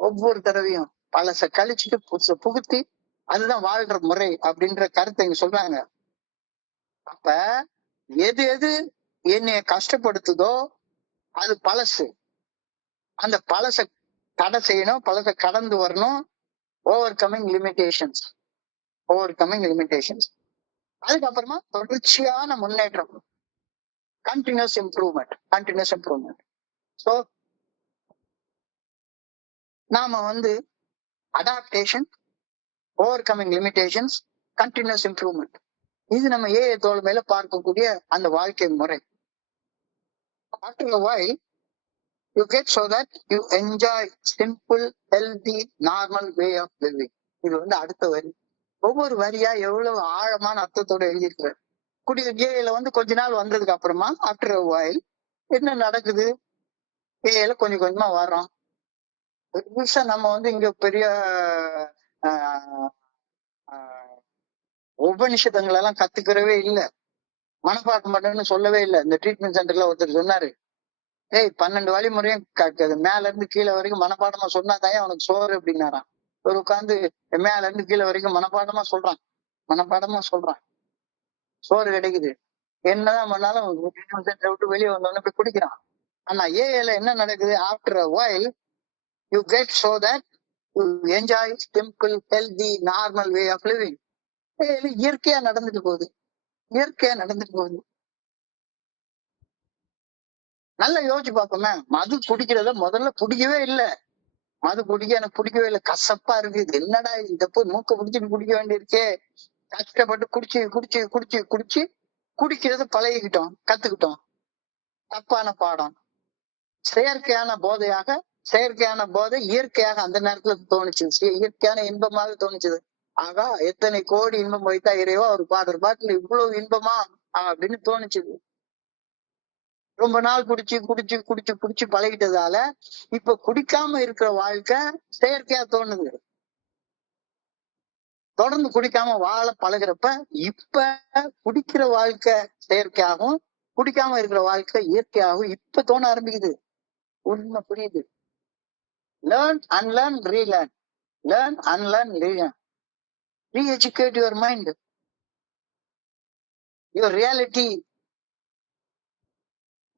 ஒவ்வொரு தடவையும் பழச கழிச்சுட்டு புதுச புகுத்தி, அதுதான் வாழ்ற முறை அப்படின்ற கருத்தை இங்க சொல்றாங்க. அப்ப எது எது என்னைய கஷ்டப்படுத்துதோ அது பழசு. அந்த பழச தடை செய்யணும், பழச கடந்து வரணும். Overcoming limitations. அதுக்கப்புறமா தொடர்ச்சியான முன்னேற்றம், கண்டினியூஸ் இம்ப்ரூவ்மெண்ட். ஸோ நாம வந்து adaptation, overcoming limitations, continuous improvement, இது நம்ம தோல் மேல பார்க்கக்கூடிய அந்த வாழ்க்கை முறை. After a while, you get so that you enjoy simple, healthy, normal way of living. இது வந்து அடுத்த வரி. ஒவ்வொரு வரியா எவ்வளவு ஆழமான அர்த்தத்தோட எழுதியிருக்கிற. ஏல வந்து கொஞ்ச நாள் வந்ததுக்கு அப்புறமா ஆஃப்டர் அ வைல் என்ன நடக்குது? ஏல கொஞ்சம் கொஞ்சமா வர்றோம். புதுசா நம்ம வந்து இங்க பெரிய உபநிஷதங்கள் எல்லாம் கத்துக்கிறவே இல்லை, மனப்பாடம் பண்ணுன்னு சொல்லவே இல்லை. இந்த ட்ரீட்மெண்ட் சென்டர்ல ஒருத்தர் சொன்னாரு, 12 வழிமுறையும் மேல இருந்து கீழே வரைக்கும் மனப்பாடமா சொன்னாதான் அவனுக்கு சோறு அப்படின்னாராம். ஒரு உட்காந்து மேல இருந்து கீழே வரைக்கும் மனப்பாடமா சொல்றான், சோறு கிடைக்குது. என்னதான் பண்ணாலும் விட்டு வெளியே வந்தோடனே போய் குடிக்கிறான். ஆனா என்ன நடக்குது? After a while you get so that you enjoy simple, healthy, normal way of living. இயற்கையா நடந்துட்டு போகுது. நல்லா யோசிச்சு பார்ப்போமே. மது குடிக்கிறத முதல்ல பிடிக்கவே இல்ல. மது குடிக்க எனக்கு பிடிக்கவே இல்ல. கசப்பா இருக்கு. இது என்னடா இத போய் மூக்க பிடிச்சிட்டு குடிக்க வேண்டியிருக்கே. கஷ்டப்பட்டு குடிச்சு குடிச்சு குடிச்சு குடிச்சு குடிக்கிறத பழகிக்கிட்டோம், கத்துக்கிட்டோம். தப்பான பாடம். செயற்கையான போதையாக, செயற்கையான போதை இயற்கையாக அந்த நேரத்துல தோணுச்சு. இயற்கையான இன்பமாக தோணுச்சு. ஆகா, எத்தனை கோடி இன்பம் வைத்தா இறைவா ஒரு பாட்டில் இவ்வளவு இன்பமா அப்படின்னு தோணுச்சு. ரொம்ப நாள் குடிச்சு குடிச்சு குடிச்சு குடிச்சு பழகிட்டதால இப்ப குடிக்காம இருக்கிற வாழ்க்கை செயற்கையா தோணுது. தொடர்ந்து குடிக்காம வாழ பழகுறப்ப இப்ப குடிக்கிற வாழ்க்கை செயற்கையாகவும் குடிக்காம இருக்கிற வாழ்க்கை இயற்கையாகவும் இப்ப தோண ஆரம்பிக்குது. உண்மை புரியுது. Learn unlearn relearn, learn unlearn relearn, re-educate your mind. Your reality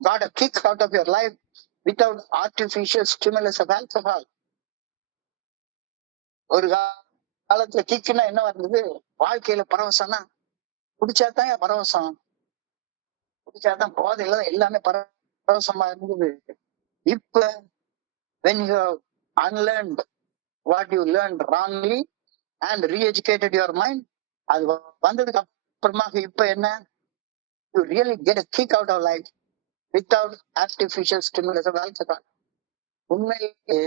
got a kick out of your life without artificial stimulus of alcohol. ஒரு காலத்துல கிக்குன்னா என்ன வந்தது? வாழ்க்கையில பரவசம்னா குடிச்சாதான் பரவசம், குடிச்சாதான் போதையில எல்லாமே பரவசமா இருந்தது. இப்ப when you have unlearned what you learned wrongly and re-educated your mind, அது வந்ததுக்கு அப்புறமாக இப்ப என்ன? You really get a kick out of life without artificial stimulus of alcohol. உண்மையிலே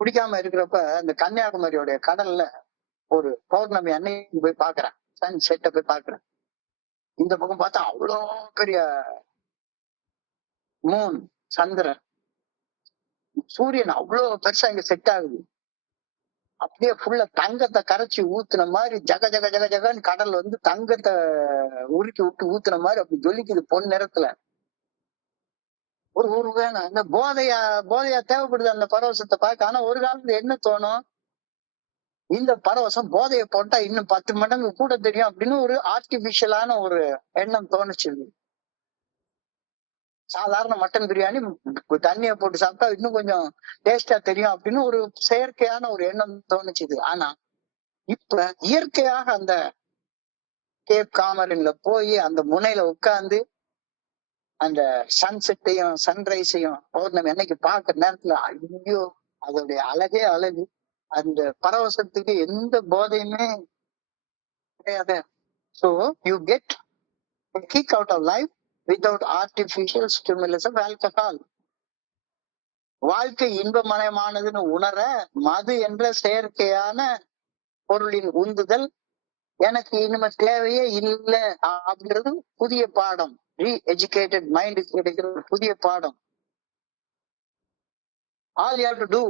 குடிக்காம இருக்கிறப்ப இந்த கன்னியாகுமரியோடைய கடல்ல ஒரு பௌர்ணமி அன்னைக்கு போய் பாக்குறேன், சன் செட்டை போய் பாக்குறேன். இந்த பக்கம் பார்த்தா அவ்வளோ பெரிய மூன், சந்திரன், சூரியன் அவ்வளவு பெருசா இங்க செட் ஆகுது. அப்படியே ஃபுல்லா தங்கத்தை கரைச்சி ஊத்துன மாதிரி ஜக ஜக ஜக ஜகன்னு கடல் வந்து தங்கத்தை உருக்கி விட்டு ஊத்துன மாதிரி அப்படி ஜொலிக்குது பொன் நிறத்துல. ஒரு வேணும் இந்த போதையா தேவைப்படுது அந்த பரவசத்தை பார்க்க. ஆனா ஒரு காலத்துல என்ன தோணும்? இந்த பரவசம் போதையை போட்டா இன்னும் 10 மடங்கு கூட தெரியும் அப்படின்னு ஒரு ஆர்டிபிஷியலான ஒரு எண்ணம் தோணுச்சு. சாதாரண மட்டன் பிரியாணி தண்ணிய போட்டு சாப்பிட்டா இன்னும் கொஞ்சம் டேஸ்டா தெரியும் அப்படின்னு ஒரு செயற்கையான ஒரு எண்ணம் தோணுச்சுது. ஆனா இப்ப இயற்கையாக அந்த கேப் காமரின்ல போய் அந்த முனையில உட்கார்ந்து அந்த சன்செட்டையும் சன்ரைஸையும் பௌர்ணமி அன்னைக்கு பார்க்கிற நேரத்துல ஐயோ அதோடைய அழகே அழகு. அந்த பரவசத்துக்கு எந்த போதையுமே கிடையாது. So you get a kick out of life without artificial stimulus of alcohol. வாழ்க்கை இன்பமயமானதுன்னு உணர மது என்ற செயற்கையான பொருளின் உந்துதல் எனக்கு இனிமே தேவையே இல்லை அப்படிங்கிறது புதிய பாடம். ரீஎஜுகேட்டட் மைண்டுக்கு கிடைக்கிற புதிய பாடம். All you have to do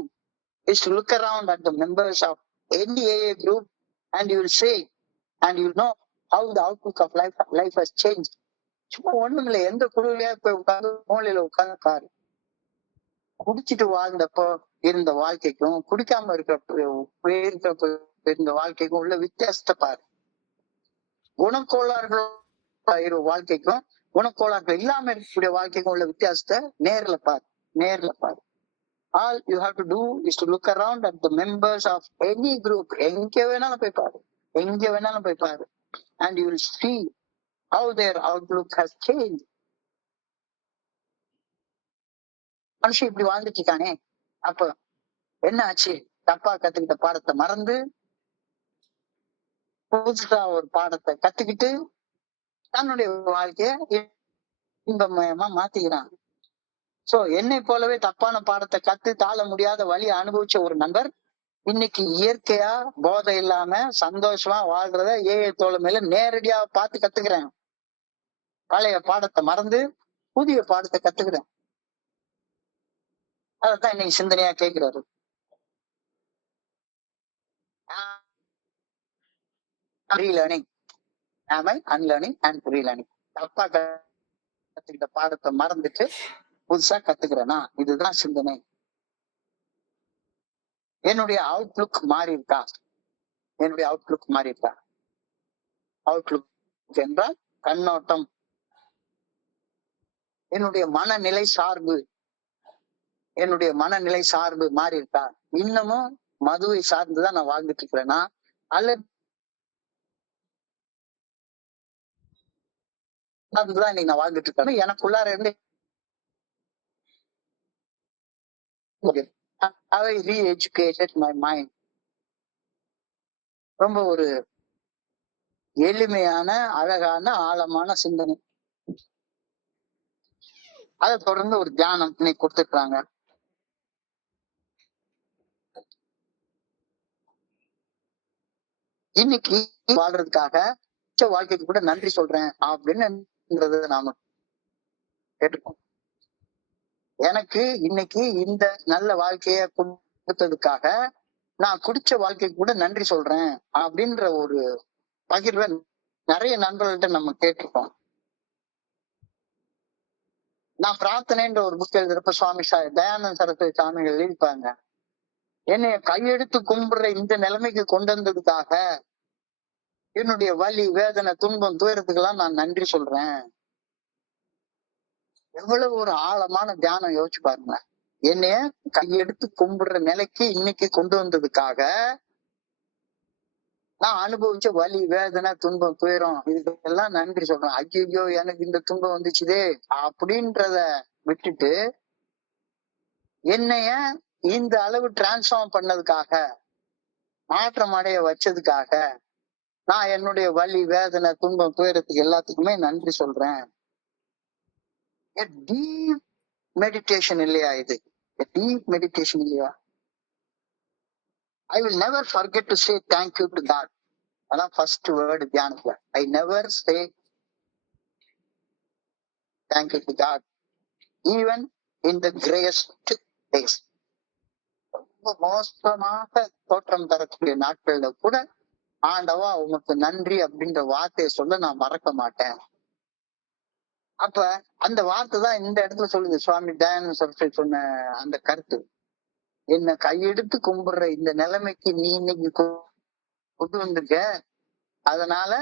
is to look around at the members of any AA group and you will say and you will know how the outlook of life has changed. சும்மா ஒண்ணும் இல்லை, எந்த குழுவிலேயே போய் உட்கார்ந்து மூலையில உட்கார்ந்து பாரு. குடிச்சிட்டு வாழ்ந்தப்போ இருந்த வாழ்க்கைக்கும் குடிக்காம இருக்கிறப்ப இருந்த வாழ்க்கைக்கும் உள்ள வித்தியாசத்தை பாரு. குணக்கோளாறுகள் வாழ்க்கைக்கும் குணக்கோளாறுகள் இல்லாம இருக்கக்கூடிய வாழ்க்கைக்கும் உள்ள வித்தியாசத்தை நேர்ல பாரு. All you have to do is to look around at the members of any group. எங்க வேணாலும் போய் பாரு. And you will see how their outlook has changed. மனுஷன் இப்படி வாழ்ந்துட்டு இருக்கானே, அப்ப என்ன ஆச்சு? தப்பா கத்துக்கிட்ட பாடத்தை மறந்து புதுசா ஒரு பாடத்தை கத்துக்கிட்டு தன்னுடைய வாழ்க்கைய இன்பமயமா மாத்திக்கிறான். சோ என்னை போலவே தப்பான பாடத்தை கத்து தாழ முடியாத வழியை அனுபவிச்ச ஒரு நண்பர் இன்னைக்கு இயற்கையா போதை இல்லாம சந்தோஷமா வாழ்றத ஏஐ தோழமையில நேரடியா பார்த்து கத்துக்கிறேன். பழைய பாடத்தை மறந்து புதிய பாடத்தை கத்துக்கிறேன். அதான் இன்னைக்கு சிந்தனையா கேட்கிறாரு. Relearning, unlearning and relearning. தப்பா கத்துக்கிட்ட பாடத்தை மறந்துட்டு புதுசா கத்துக்கிறேனா? இதுதான் சிந்தனை. என்னுடைய அவுட்லுக் மாறி இருக்கா? அவுட்லுக் என்றால் கண்ணோட்டம். என்னுடைய மனநிலை சார்பு மாறி இருக்கா? இன்னமும் மதுவை சார்ந்துதான் நான் வாழ்ந்துட்டு இருக்கிறேன்னா அல்லது அதுதான் இன்னைக்கு நான் வாழ்ந்துட்டு இருக்கேன். எனக்குள்ளார இருந்து I re-educated my mind. ரொம்ப ஒரு எளிமையான, அழகான, ஆழமான சிந்தனை. அதை தொடர்ந்து ஒரு தியானம் இன்னைக்கு கொடுத்துருக்காங்க. இன்னைக்கு வாழ்றதுக்காக வாழ்க்கைக்கு கூட நன்றி சொல்றேன் அப்படின்னு நாம கேட்டுப்போம். எனக்கு இன்னைக்கு இந்த நல்ல வாழ்க்கைய கொடுத்ததுக்காக நான் குடிச்ச வாழ்க்கைக்கு கூட நன்றி சொல்றேன் அப்படின்ற ஒரு பகிர்வை நிறைய நண்பர்கள்ட்ட நம்ம கேட்டிருக்கோம். நான் பிரார்த்தனைன்ற ஒரு புக் எழுதுறப்ப சுவாமி தயானந்த சரஸ்வதி சாமிகள் எழுதிப்பாங்க, என்னைய கையெடுத்து கும்பிடுற இந்த நிலைமைக்கு கொண்டு வந்ததுக்காக என்னுடைய வலி, வேதனை, துன்பம், துயரத்துக்கெல்லாம் நான் நன்றி சொல்றேன். எவ்வளவு ஒரு ஆழமான தியானம், யோசிச்சு பாருங்க. என்னைய கையெடுத்து கும்பிடுற நிலைக்கு இன்னைக்கு கொண்டு வந்ததுக்காக நான் அனுபவிச்ச வலி, வேதனை, துன்பம், துயரம் இதுக்கெல்லாம் நன்றி சொல்றேன். ஐயோ எனக்கு இந்த துன்பம் வந்துச்சுதே அப்படின்றத விட்டுட்டு என்னைய இந்த அளவு டிரான்ஸ்ஃபார்ம் பண்ணதுக்காக, மாற்றம் அடைய வச்சதுக்காக நான் என்னுடைய வலி, வேதனை, துன்பம், துயரத்துக்கு எல்லாத்துக்குமே நன்றி சொல்றேன். டீப் மெடிடேஷன் இல்லையா இது? டீப் மெடிடேஷன் இல்லையா? I will never forget to say thank you to God. அதான் ஃபர்ஸ்ட் வேர்டு தியானத்துல. I never say thank you to God even in the greyest days. ரொம்ப மோசமாக தோற்றம் தரக்கூடிய நாட்கள்ல கூட ஆண்டவா உனக்கு நன்றி அப்படின்ற வார்த்தையை சொல்ல நான் மறக்க மாட்டேன். அப்ப அந்த வார்த்தை தான் இந்த இடத்துல சொல்லுது. சுவாமி தயானந்த சரஸ்வதி சொன்ன அந்த கருத்து, என்ன கையெடுத்து கும்பிடுற இந்த நிலைமைக்கு நீ இன்னைக்கு கொண்டு வந்திருக்க, அதனால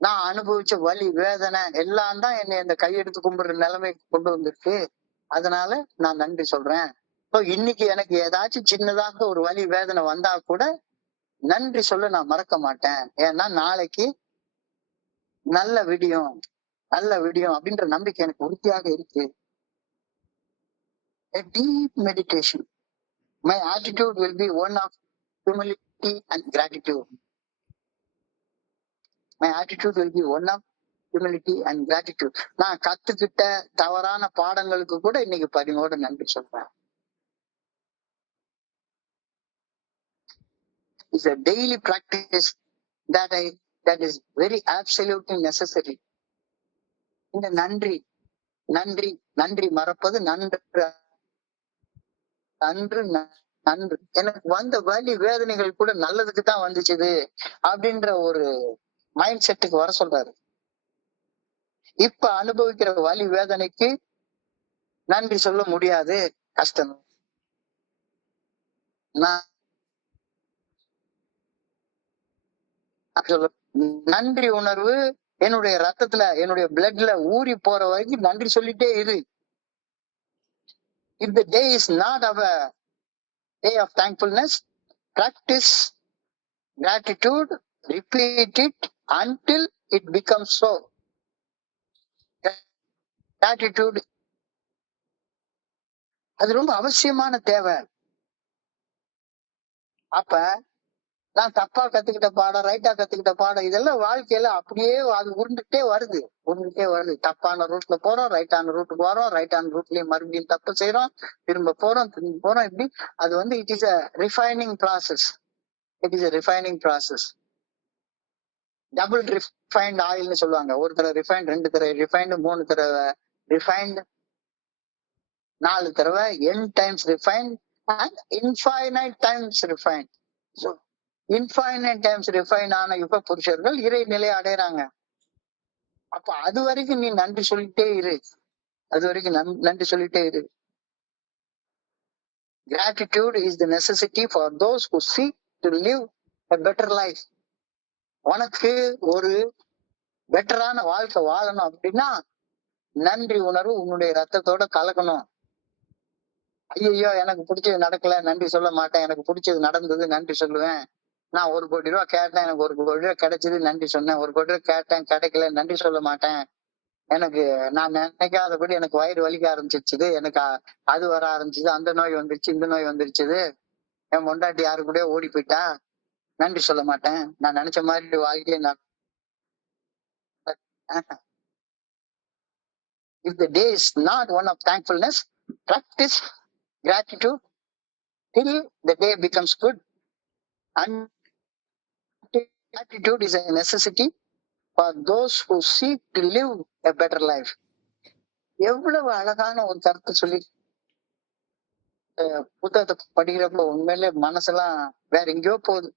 நான் அனுபவிச்ச வலி, வேதனை எல்லாம் தான் என்னை இந்த கையெடுத்து கும்பிடுற நிலைமைக்கு கொண்டு வந்திருக்கு. அதனால நான் நன்றி சொல்றேன். இப்போ இன்னைக்கு எனக்கு ஏதாச்சும் சின்னதாக ஒரு வலி, வேதனை வந்தா கூட நன்றி சொல்ல நான் மறக்க மாட்டேன். ஏன்னா நாளைக்கு நல்ல விடியும் அப்படின்ற நம்பிக்கை எனக்கு உறுதியாக இருக்கு. A deep meditation. My attitude will be one of humility and gratitude. My attitude will be one of humility and gratitude. நான் கத்துக்கிட்ட தவறான பாடங்களுக்கு கூட இன்னைக்கு பரிவோட நன்றி சொல்றேன். It's a daily practice that is very absolutely necessary. இந்த நன்றி நன்றி நன்றி மறப்பது நன்று நன்று நன்று. எனக்கு வந்த வலி, வேதனைகள் கூட நல்லதுக்கு தான் வந்துச்சுது அப்படின்ற ஒரு மைண்ட் செட்டுக்கு வர சொல்றாரு. இப்ப அனுபவிக்கிற வலி, வேதனைக்கு நன்றி சொல்ல முடியாது, கஷ்டம். நன்றி உணர்வு என்னுடைய ரத்தத்துல, என்னுடைய பிளட்ல ஊறி போற வரைக்கும் நன்றி சொல்லிட்டே இரு. If the day is not our day of thankfulness, practice gratitude, repeat it until it becomes so. Gratitude அது ரொம்ப அவசியமான தேவை. அப்ப நான் தப்பா கத்துக்கிட்ட பாடம், ரைட்டா கத்துக்கிட்ட பாடம், இதெல்லாம் வாழ்க்கையில அப்படியே அது உருண்டுட்டே வருது. தப்பான ரூட்ல போறோம், ரைட்டான ரூட்டுக்கு வரோம், ரைட்டான ரூட்லயும் மறுபடியும் தப்பு செய்யறோம், திரும்ப போறோம். இப்படி அது வந்து it is a refining process. Double refined ஆயில்னு சொல்லுவாங்க. ஒரு தடவை ரிஃபைன்ட், 2 தடவை ரிஃபைன்டு, 3 தடவை ரிஃபைன்டு, 4 தடவை n times refined and infinite times refined. So infinite times refined ஆன யுக புருஷர்கள் இறை நிலையை அடையறாங்க. அப்ப அது வரைக்கும் நீ நன்றி சொல்லிட்டே இரு. Gratitude is the necessity for those who seek to live a better life. உனக்கு ஒரு பெட்டரான வாழ்க்கை வாழணும் அப்படின்னா நன்றி உணர்வு உன்னுடைய ரத்தத்தோட கலக்கணும். ஐயோ எனக்கு பிடிச்சது நடக்கல, நன்றி சொல்ல மாட்டேன். எனக்கு பிடிச்சது நடந்தது, நன்றி சொல்லுவேன். நான் 1 கோடி ரூபாய் கேட்டேன், எனக்கு 1 கோடி ரூபாய் கிடைச்சது, நன்றி சொன்னேன். 1 கோடி ரூபாய் கேட்டேன், கிடைக்கல, நன்றி சொல்ல மாட்டேன். எனக்கு நான் நினைக்காதபடி எனக்கு வயிறு வலிக்க ஆரம்பிச்சிருச்சுது, எனக்கு அது வர ஆரம்பிச்சது, அந்த நோய் வந்துருச்சு, இந்த நோய் வந்துருச்சுது, என் பொண்டாட்டி யாரு கூடயோ ஓடி போயிட்டா, நன்றி சொல்ல மாட்டேன், நான் நினைச்ச மாதிரி வாழ்க்கையை நான் if the day is not one of thankfulness, practice gratitude till the day becomes good. And gratitude is a necessity for those who seek to live a better life. எவ்வளவு அழகான ஒரு கருத்து சொல்லி புத்தகத்தை படிக்கிறப்ப உண்மையிலே மனசெல்லாம் வேற எங்கேயோ போகுது.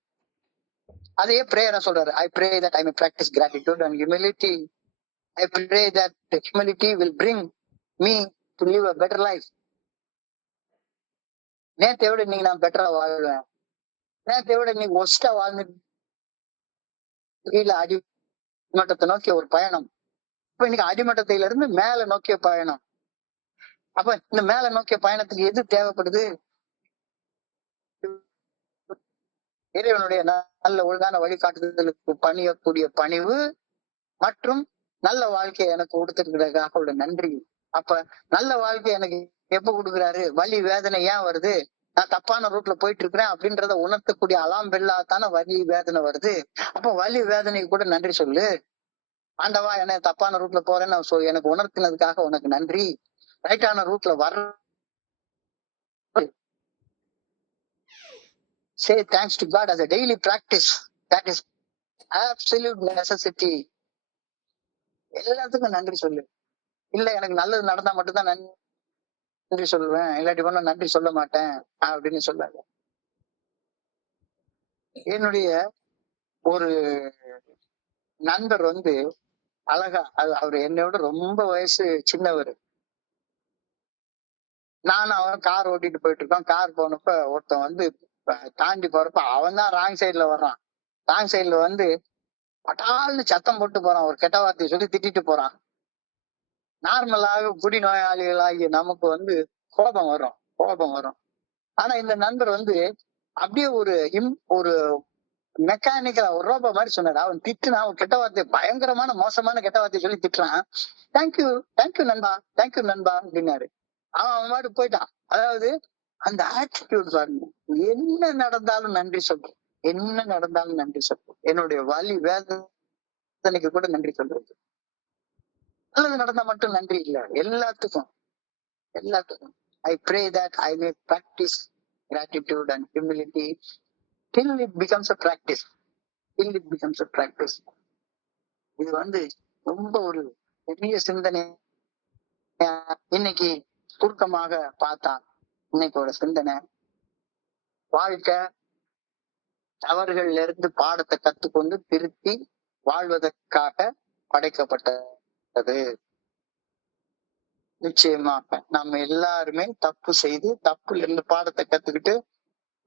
அதையே பிரேயரா சொல்றாரு. I pray that I may practice gratitude and humility. I pray that the humility will bring me to live a better life. நேத்தை விட இன்னைக்கு நான் பெட்டரா வாழ்வேன். நேத்தை விட இன்னைக்கு ஒஸ்டா வாழ்ந்து கீழே அடிமட்டத்தை நோக்கிய ஒரு பயணம். இப்ப இன்னைக்கு அடிமட்டத்தில இருந்து மேல நோக்கிய பயணம். அப்ப இந்த மேல நோக்கிய பயணத்துக்கு எது தேவைப்படுது? இறைவனுடைய நல்ல ஒழுங்கான வழிகாட்டுதலுக்கு பணியக்கூடிய பணிவு மற்றும் நல்ல வாழ்க்கையை எனக்கு கொடுத்துருக்கிறதுக்காக உள்ள நன்றி. அப்ப நல்ல வாழ்க்கை எனக்கு எப்ப கொடுக்குறாரு? வலி வேதனை ஏன் வருது? நான் தப்பான ரூட்ல போயிட்டு இருக்கிறேன் அப்படின்றத உணர்த்தக்கூடிய அலாம் பெல்லாத்தான வலி வேதனை வருது. அப்ப வலி வேதனைக்கு கூட நன்றி சொல்லு. ஆண்டவா, என்ன தப்பான ரூட்ல போறேன்னு எனக்கு உணர்த்தினதுக்காக உனக்கு நன்றி. ரைட்டான ரூட்ல வர say thanks to God as a daily practice. That is absolute necessity. எல்லாத்துக்கும் நன்றி சொல்லு. இல்ல எனக்கு நல்லது நடந்தா மட்டும்தான் நன்றி சொல்லுவேன், இல்லாட்டி பண்ண நன்றி சொல்ல மாட்டேன் அப்படின்னு சொல்லாங்க. என்னுடைய ஒரு நண்பர் அழகா, அவரு என்னோட ரொம்ப வயசு சின்னவர். நானும் அவன் கார் ஓட்டிட்டு போயிட்டு இருக்கோம். கார் போனப்ப ஒருத்தன் தாண்டி போறப்ப அவன் தான் ராங் சைட்ல வர்றான். ராங் சைட்ல பட்டால்னு சத்தம் போட்டு போறான், ஒரு கெட்ட வார்த்தையை சொல்லி திட்டிட்டு போறான். நார்மலாக குடி நோயாளிகளாகிய நமக்கு கோபம் வரும். ஆனா இந்த நண்பர் அப்படியே ஒரு மெக்கானிக்கலா ஒரு ரோபோ மாதிரி சொன்னாரு. அவன் திட்டுனா, ஒரு கெட்ட வார்த்தை, பயங்கரமான மோசமான கெட்ட வார்த்தையை சொல்லி திட்டுறான். தேங்க்யூ நண்பா அப்படின்னாரு. அவன் பாட்டு போயிட்டான். அதாவது அந்த ஆட்டிடியூட் பாருங்க. என்ன நடந்தாலும் நன்றி சொல்றேன், என்னுடைய வலி வேதனைக்கு கூட நன்றி சொல்றது. நல்லது நடந்தா மட்டும் நன்றி இல்ல, எல்லாத்துக்கும். I pray that I may practice gratitude and humility till it becomes a practice. இது ரொம்ப ஒரு பெரிய சிந்தனை. இன்னைக்கு சுருக்கமாக பார்த்தா, இன்னைக்கோட சிந்தனை, வாழ்க்கை தவறுகள்ல இருந்து பாடத்தை கத்துக்கொண்டு திருத்தி வாழ்வதற்காக படைக்கப்பட்டது. நிச்சயமாக நம்ம எல்லாருமே தப்பு செய்து தப்புல இருந்து பாடத்தை கத்துக்கிட்டு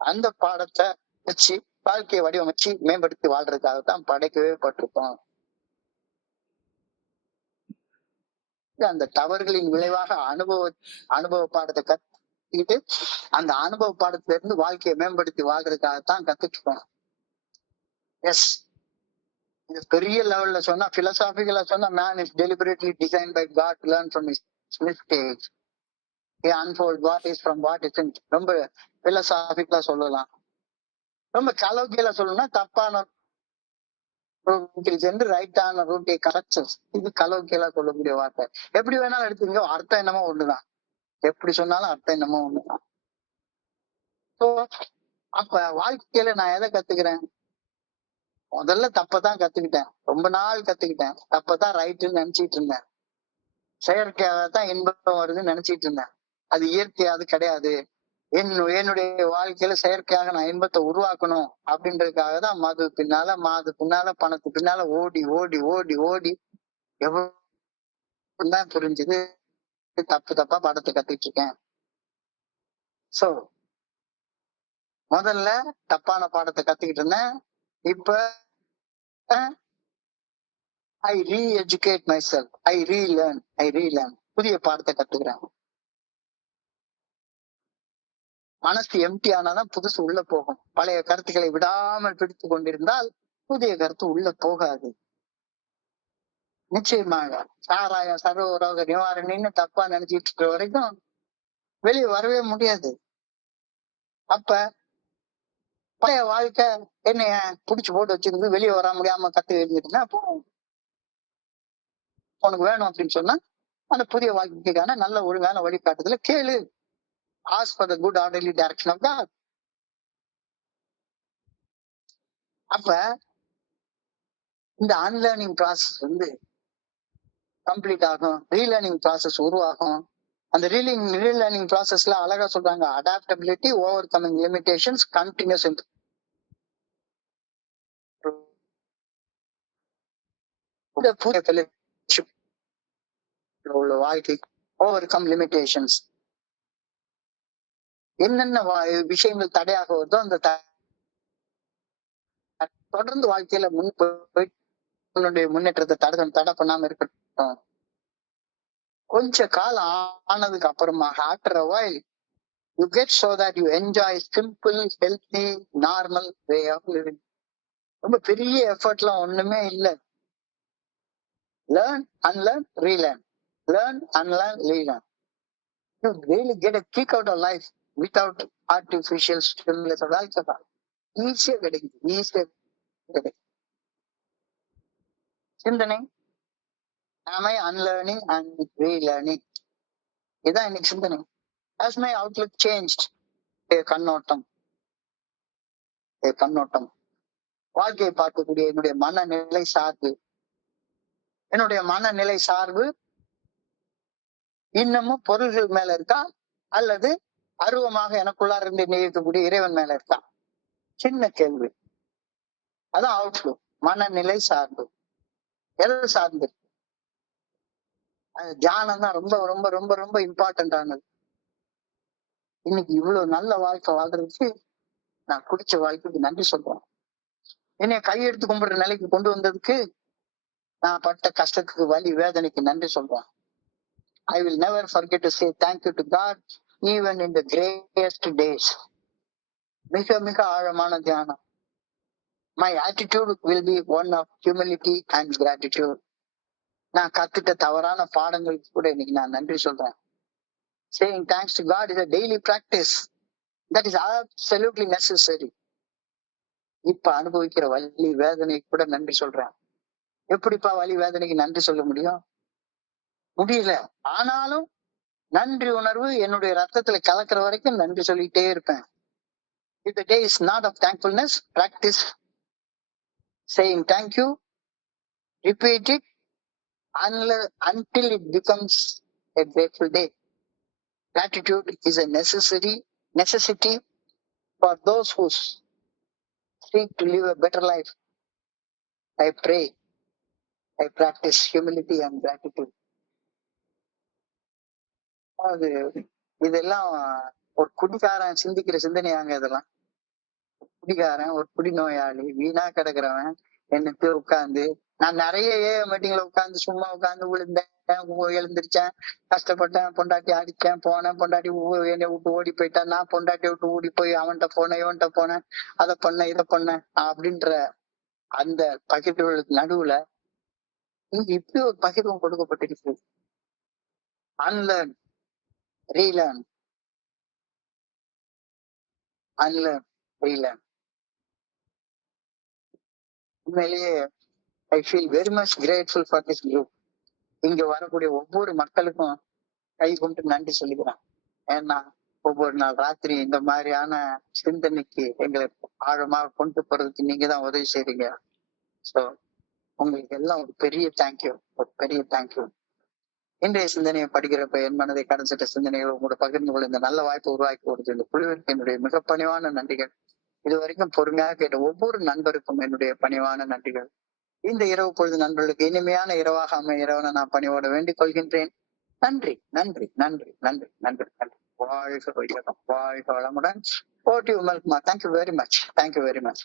அந்த பாடத்தை வச்சு வாழ்க்கையை வடிவமைச்சு மேம்படுத்தி வாழ்றதுக்காகத்தான் படைக்கவே பட்டிருக்கோம். அந்த தவறுகளின் விளைவாக அனுபவ பாடத்தை கத்துக்கிட்டு அந்த அனுபவ பாடத்துல இருந்து வாழ்க்கையை மேம்படுத்தி வாழ்றதுக்காகத்தான் கத்துட்டு இருக்கோம். எஸ், இது பெரிய லெவல்ல சொன்னா, பிலசாபிக்கலா சொன்னா, man is deliberately designed by God to learn from his mistakes. He unfolds what is from what isn't. ரொம்ப பிலசாபிக்கலா சொல்லலாம். ரொம்ப கலோக்கியலா சொல்லணும்னா, தப்பான சென்று ரைட்டான ரூட்டை கரெக்ஷன்ஸ். இது கலோக்கியலா சொல்லக்கூடிய வார்த்தை. எப்படி வேணாலும் எடுத்துங்க, அர்த்தம் என்னமோ ஒண்ணுதான். எப்படி சொன்னாலும் அர்த்தம் என்னமோ ஒண்ணுதான். ஸோ அப்ப வாழ்க்கையில நான் எதை கத்துக்கிறேன்? முதல்ல தப்பதான் கத்துக்கிட்டேன். ரொம்ப நாள் கத்துக்கிட்டேன். தப்பதான் ரைட்டுன்னு நினைச்சிட்டு இருந்தேன். செயற்கையாகத்தான் இன்பம் வருதுன்னு நினைச்சிட்டு இருந்தேன். அது இயற்கையாது கிடையாது. என்னுடைய வாழ்க்கையில செயற்கையாக நான் இன்பத்தை உருவாக்கணும் அப்படின்றதுக்காக தான் மது பின்னால பணத்து பின்னால ஓடி ஓடி ஓடி ஓடி எவ்வளவுதான் புரிஞ்சுது. தப்பா பாடத்தை கத்துட்டு இருக்கேன். சோ முதல்ல தப்பான பாடத்தை கத்துக்கிட்டு இருந்தேன். இப்ப I re-educate myself. I relearn. புதிய பாடத்தை கத்துக்கிறேன். மனசு எம்டி ஆனாதான் புதுசு உள்ள போகும். பழைய கருத்துக்களை விடாமல் பிடித்து கொண்டிருந்தால் புதிய கருத்து உள்ள போகாது. நிச்சயமாக சாராயம் சர்வரோக நிவாரணின்னு தப்பா நினைச்சிட்டு இருக்கிற வரைக்கும் வெளியே வரவே முடியாது. அப்ப பழைய வாழ்க்கை என்னைய புடிச்சு போட்டு வச்சிருந்து வெளியே வர முடியாம கத்து எழுதிட்டுனா அப்போ உனக்கு வேணும் அப்படின்னு சொன்னா அந்த புதிய வாழ்க்கைக்கான நல்ல ஒழுங்கான வழிகாட்டுதல கேளு. Ask for the good orderly direction of God. அப்ப இந்த அன்லேர்னிங் ப்ராசஸ் வந்து கம்ப்ளீட் ஆகும், ரீலேர்னிங் ப்ராசஸ் உருவாகும். அந்த ரீலேர்னிங் ப்ராசஸ்ல அழகா சொல்றாங்க, adaptability, overcoming limitations, continuous உள்ள வாழ்க்கை, ஓவர் கம் லிமிடேஷன்ஸ். என்னென்ன விஷயங்கள் தடையாக வருதோ அந்த தொடர்ந்து வாழ்க்கையில உன்னுடைய முன்னேற்றத்தை தடை பண்ணாம இருக்கட்டும். கொஞ்ச காலம் ஆனதுக்கு அப்புறமா after a while you get so that you enjoy simple, healthy, normal way of living. ரொம்ப பெரிய எஃபர்ட்லாம் ஒண்ணுமே இல்லை. learn, unlearn, relearn, learn, unlearn, relearn. You really get a kick out of life without artificial stimulus of alcohol. ஈஸியா கிடைக்குது, ஈஸியா கிடைக்குது. சிந்தனை, am I unlearning and relearning? இதான் இன்னைக்கு சிந்தனை. Has my outlook changed? கண்ணோட்டம், கண்ணோட்டம். வாழ்க்கையை பார்க்கக்கூடிய என்னுடைய மனநிலை சார்பு, என்னுடைய மனநிலை சார்பு இன்னமும் பொருள்கள் மேல இருக்கா அல்லது அருவமாக எனக்குள்ளார இருந்து நிகழ்க்கக்கூடிய இறைவன் மேல இருக்கா? சின்ன கேள்வி. அதான் அவுட்லுக், மனநிலை சார்பு. எதை சார்ந்து? தியானம் தான் ரொம்ப ரொம்ப ரொம்ப ரொம்ப இம்பார்ட்டன்ட் ஆனது. இன்னைக்கு இவ்வளவு நல்ல வாழ்க்கை வாழ்றதுக்கு நான் குடிச்ச வாழ்க்கைக்கு நன்றி சொல்றேன். என்னைய கையெடுத்து கும்பிடுற நிலைக்கு கொண்டு வந்ததுக்கு நான் பட்ட கஷ்டத்துக்கு, வலி, வேதனைக்கு நன்றி சொல்றேன். I will never forget to say thank you to God even in the greyest days. மிக மிக ஆழமான தியானம். My attitude will be one of humility and gratitude. நான் கத்துட்ட தவறான பாடங்களுக்கு கூட இன்னைக்கு நான் நன்றி சொல்றேன். Saying thanks to God is a daily practice that is absolutely necessary. இப்ப அனுபவிக்கிற வலி வேதனைக்கு கூட நன்றி சொல்றேன். எப்படிப்பா வலி வேதனைக்கு நன்றி சொல்ல முடியும்? முடியல. ஆனாலும் நன்றி உணர்வு என்னுடைய ரத்தத்துல கலக்கிற வரைக்கும் நன்றி சொல்லிட்டே இருப்பேன். If the day is not of thankfulness, practice saying thank you, repeat it until it becomes a grateful day. Gratitude is a necessity for those who seek to live a better life. I pray, I practice humility and gratitude. அது இதெல்லாம் ஒரு குடிகாரன் சிந்திக்கிற சிந்தனையாங்க. இதெல்லாம் குடிகாரன், ஒரு குடி நோயாளி, வீணா கிடக்குறவன் எனக்கு உட்கார்ந்து, நான் நிறைய மீட்டிங்ல உட்கார்ந்து சும்மா உட்கார்ந்து விழுந்தேன், எழுந்திருச்சேன், கஷ்டப்பட்டேன், பொண்டாட்டி அடிச்சேன், போனேன், பொண்டாட்டி என்னை விட்டு ஓடி போயிட்டேன், நான் பொண்டாட்டி விட்டு ஓடி போய் அவன்கிட்ட போனேன், இவன்கிட்ட போனேன், அதை பண்ணேன், இதை பண்ணேன் அப்படின்ற அந்த பகிர்வுகளுக்கு நடுவுல இங்க இப்படி ஒரு பகிர்வும் கொடுக்கப்பட்டிருக்கு. Unlearn, relearn, unlearn, relearn. உண்மையிலேயே I feel very much grateful for this group. இங்க வரக்கூடிய ஒவ்வொரு மக்களுக்கும் கை கும்பிட்டு நன்றி சொல்லிக்கிறேன். ஏன்னா ஒவ்வொரு நாள் ராத்திரி இந்த மாதிரியான சிந்தனைக்கு எங்களை ஆழமாக கொண்டு போறதுக்கு நீங்க தான் உதவி செய்றீங்க. ஸோ உங்களுக்கு எல்லாம் ஒரு பெரிய தேங்க்யூ, ஒரு பெரிய தேங்க்யூ. இன்றைய சிந்தனையை படிக்கிறப்ப என் மனதை கடந்துட்ட சிந்தனைகள் உங்களோட பகிர்ந்து கொள்ள இந்த நல்ல வாய்ப்பு உருவாக்கி கொடுத்து இந்த குழுவிற்கு என்னுடைய மிக பணிவான நன்றிகள். இதுவரைக்கும் பொறுமையாக கேட்ட ஒவ்வொரு நண்பருக்கும் என்னுடைய பணிவான நன்றிகள். இந்த இரவு பொழுது நண்பர்களுக்கு இனிமையான இரவாக அமைய இரவனை நான் பணிவோட வேண்டிக் கொள்கின்றேன். நன்றி, நன்றி, நன்றி, நன்றி, நன்றி, நன்றி. வாழ்க வையகம், வாழ்க வளமுடன். ஓ டி உமல்குமார். Thank you very much, thank you very much.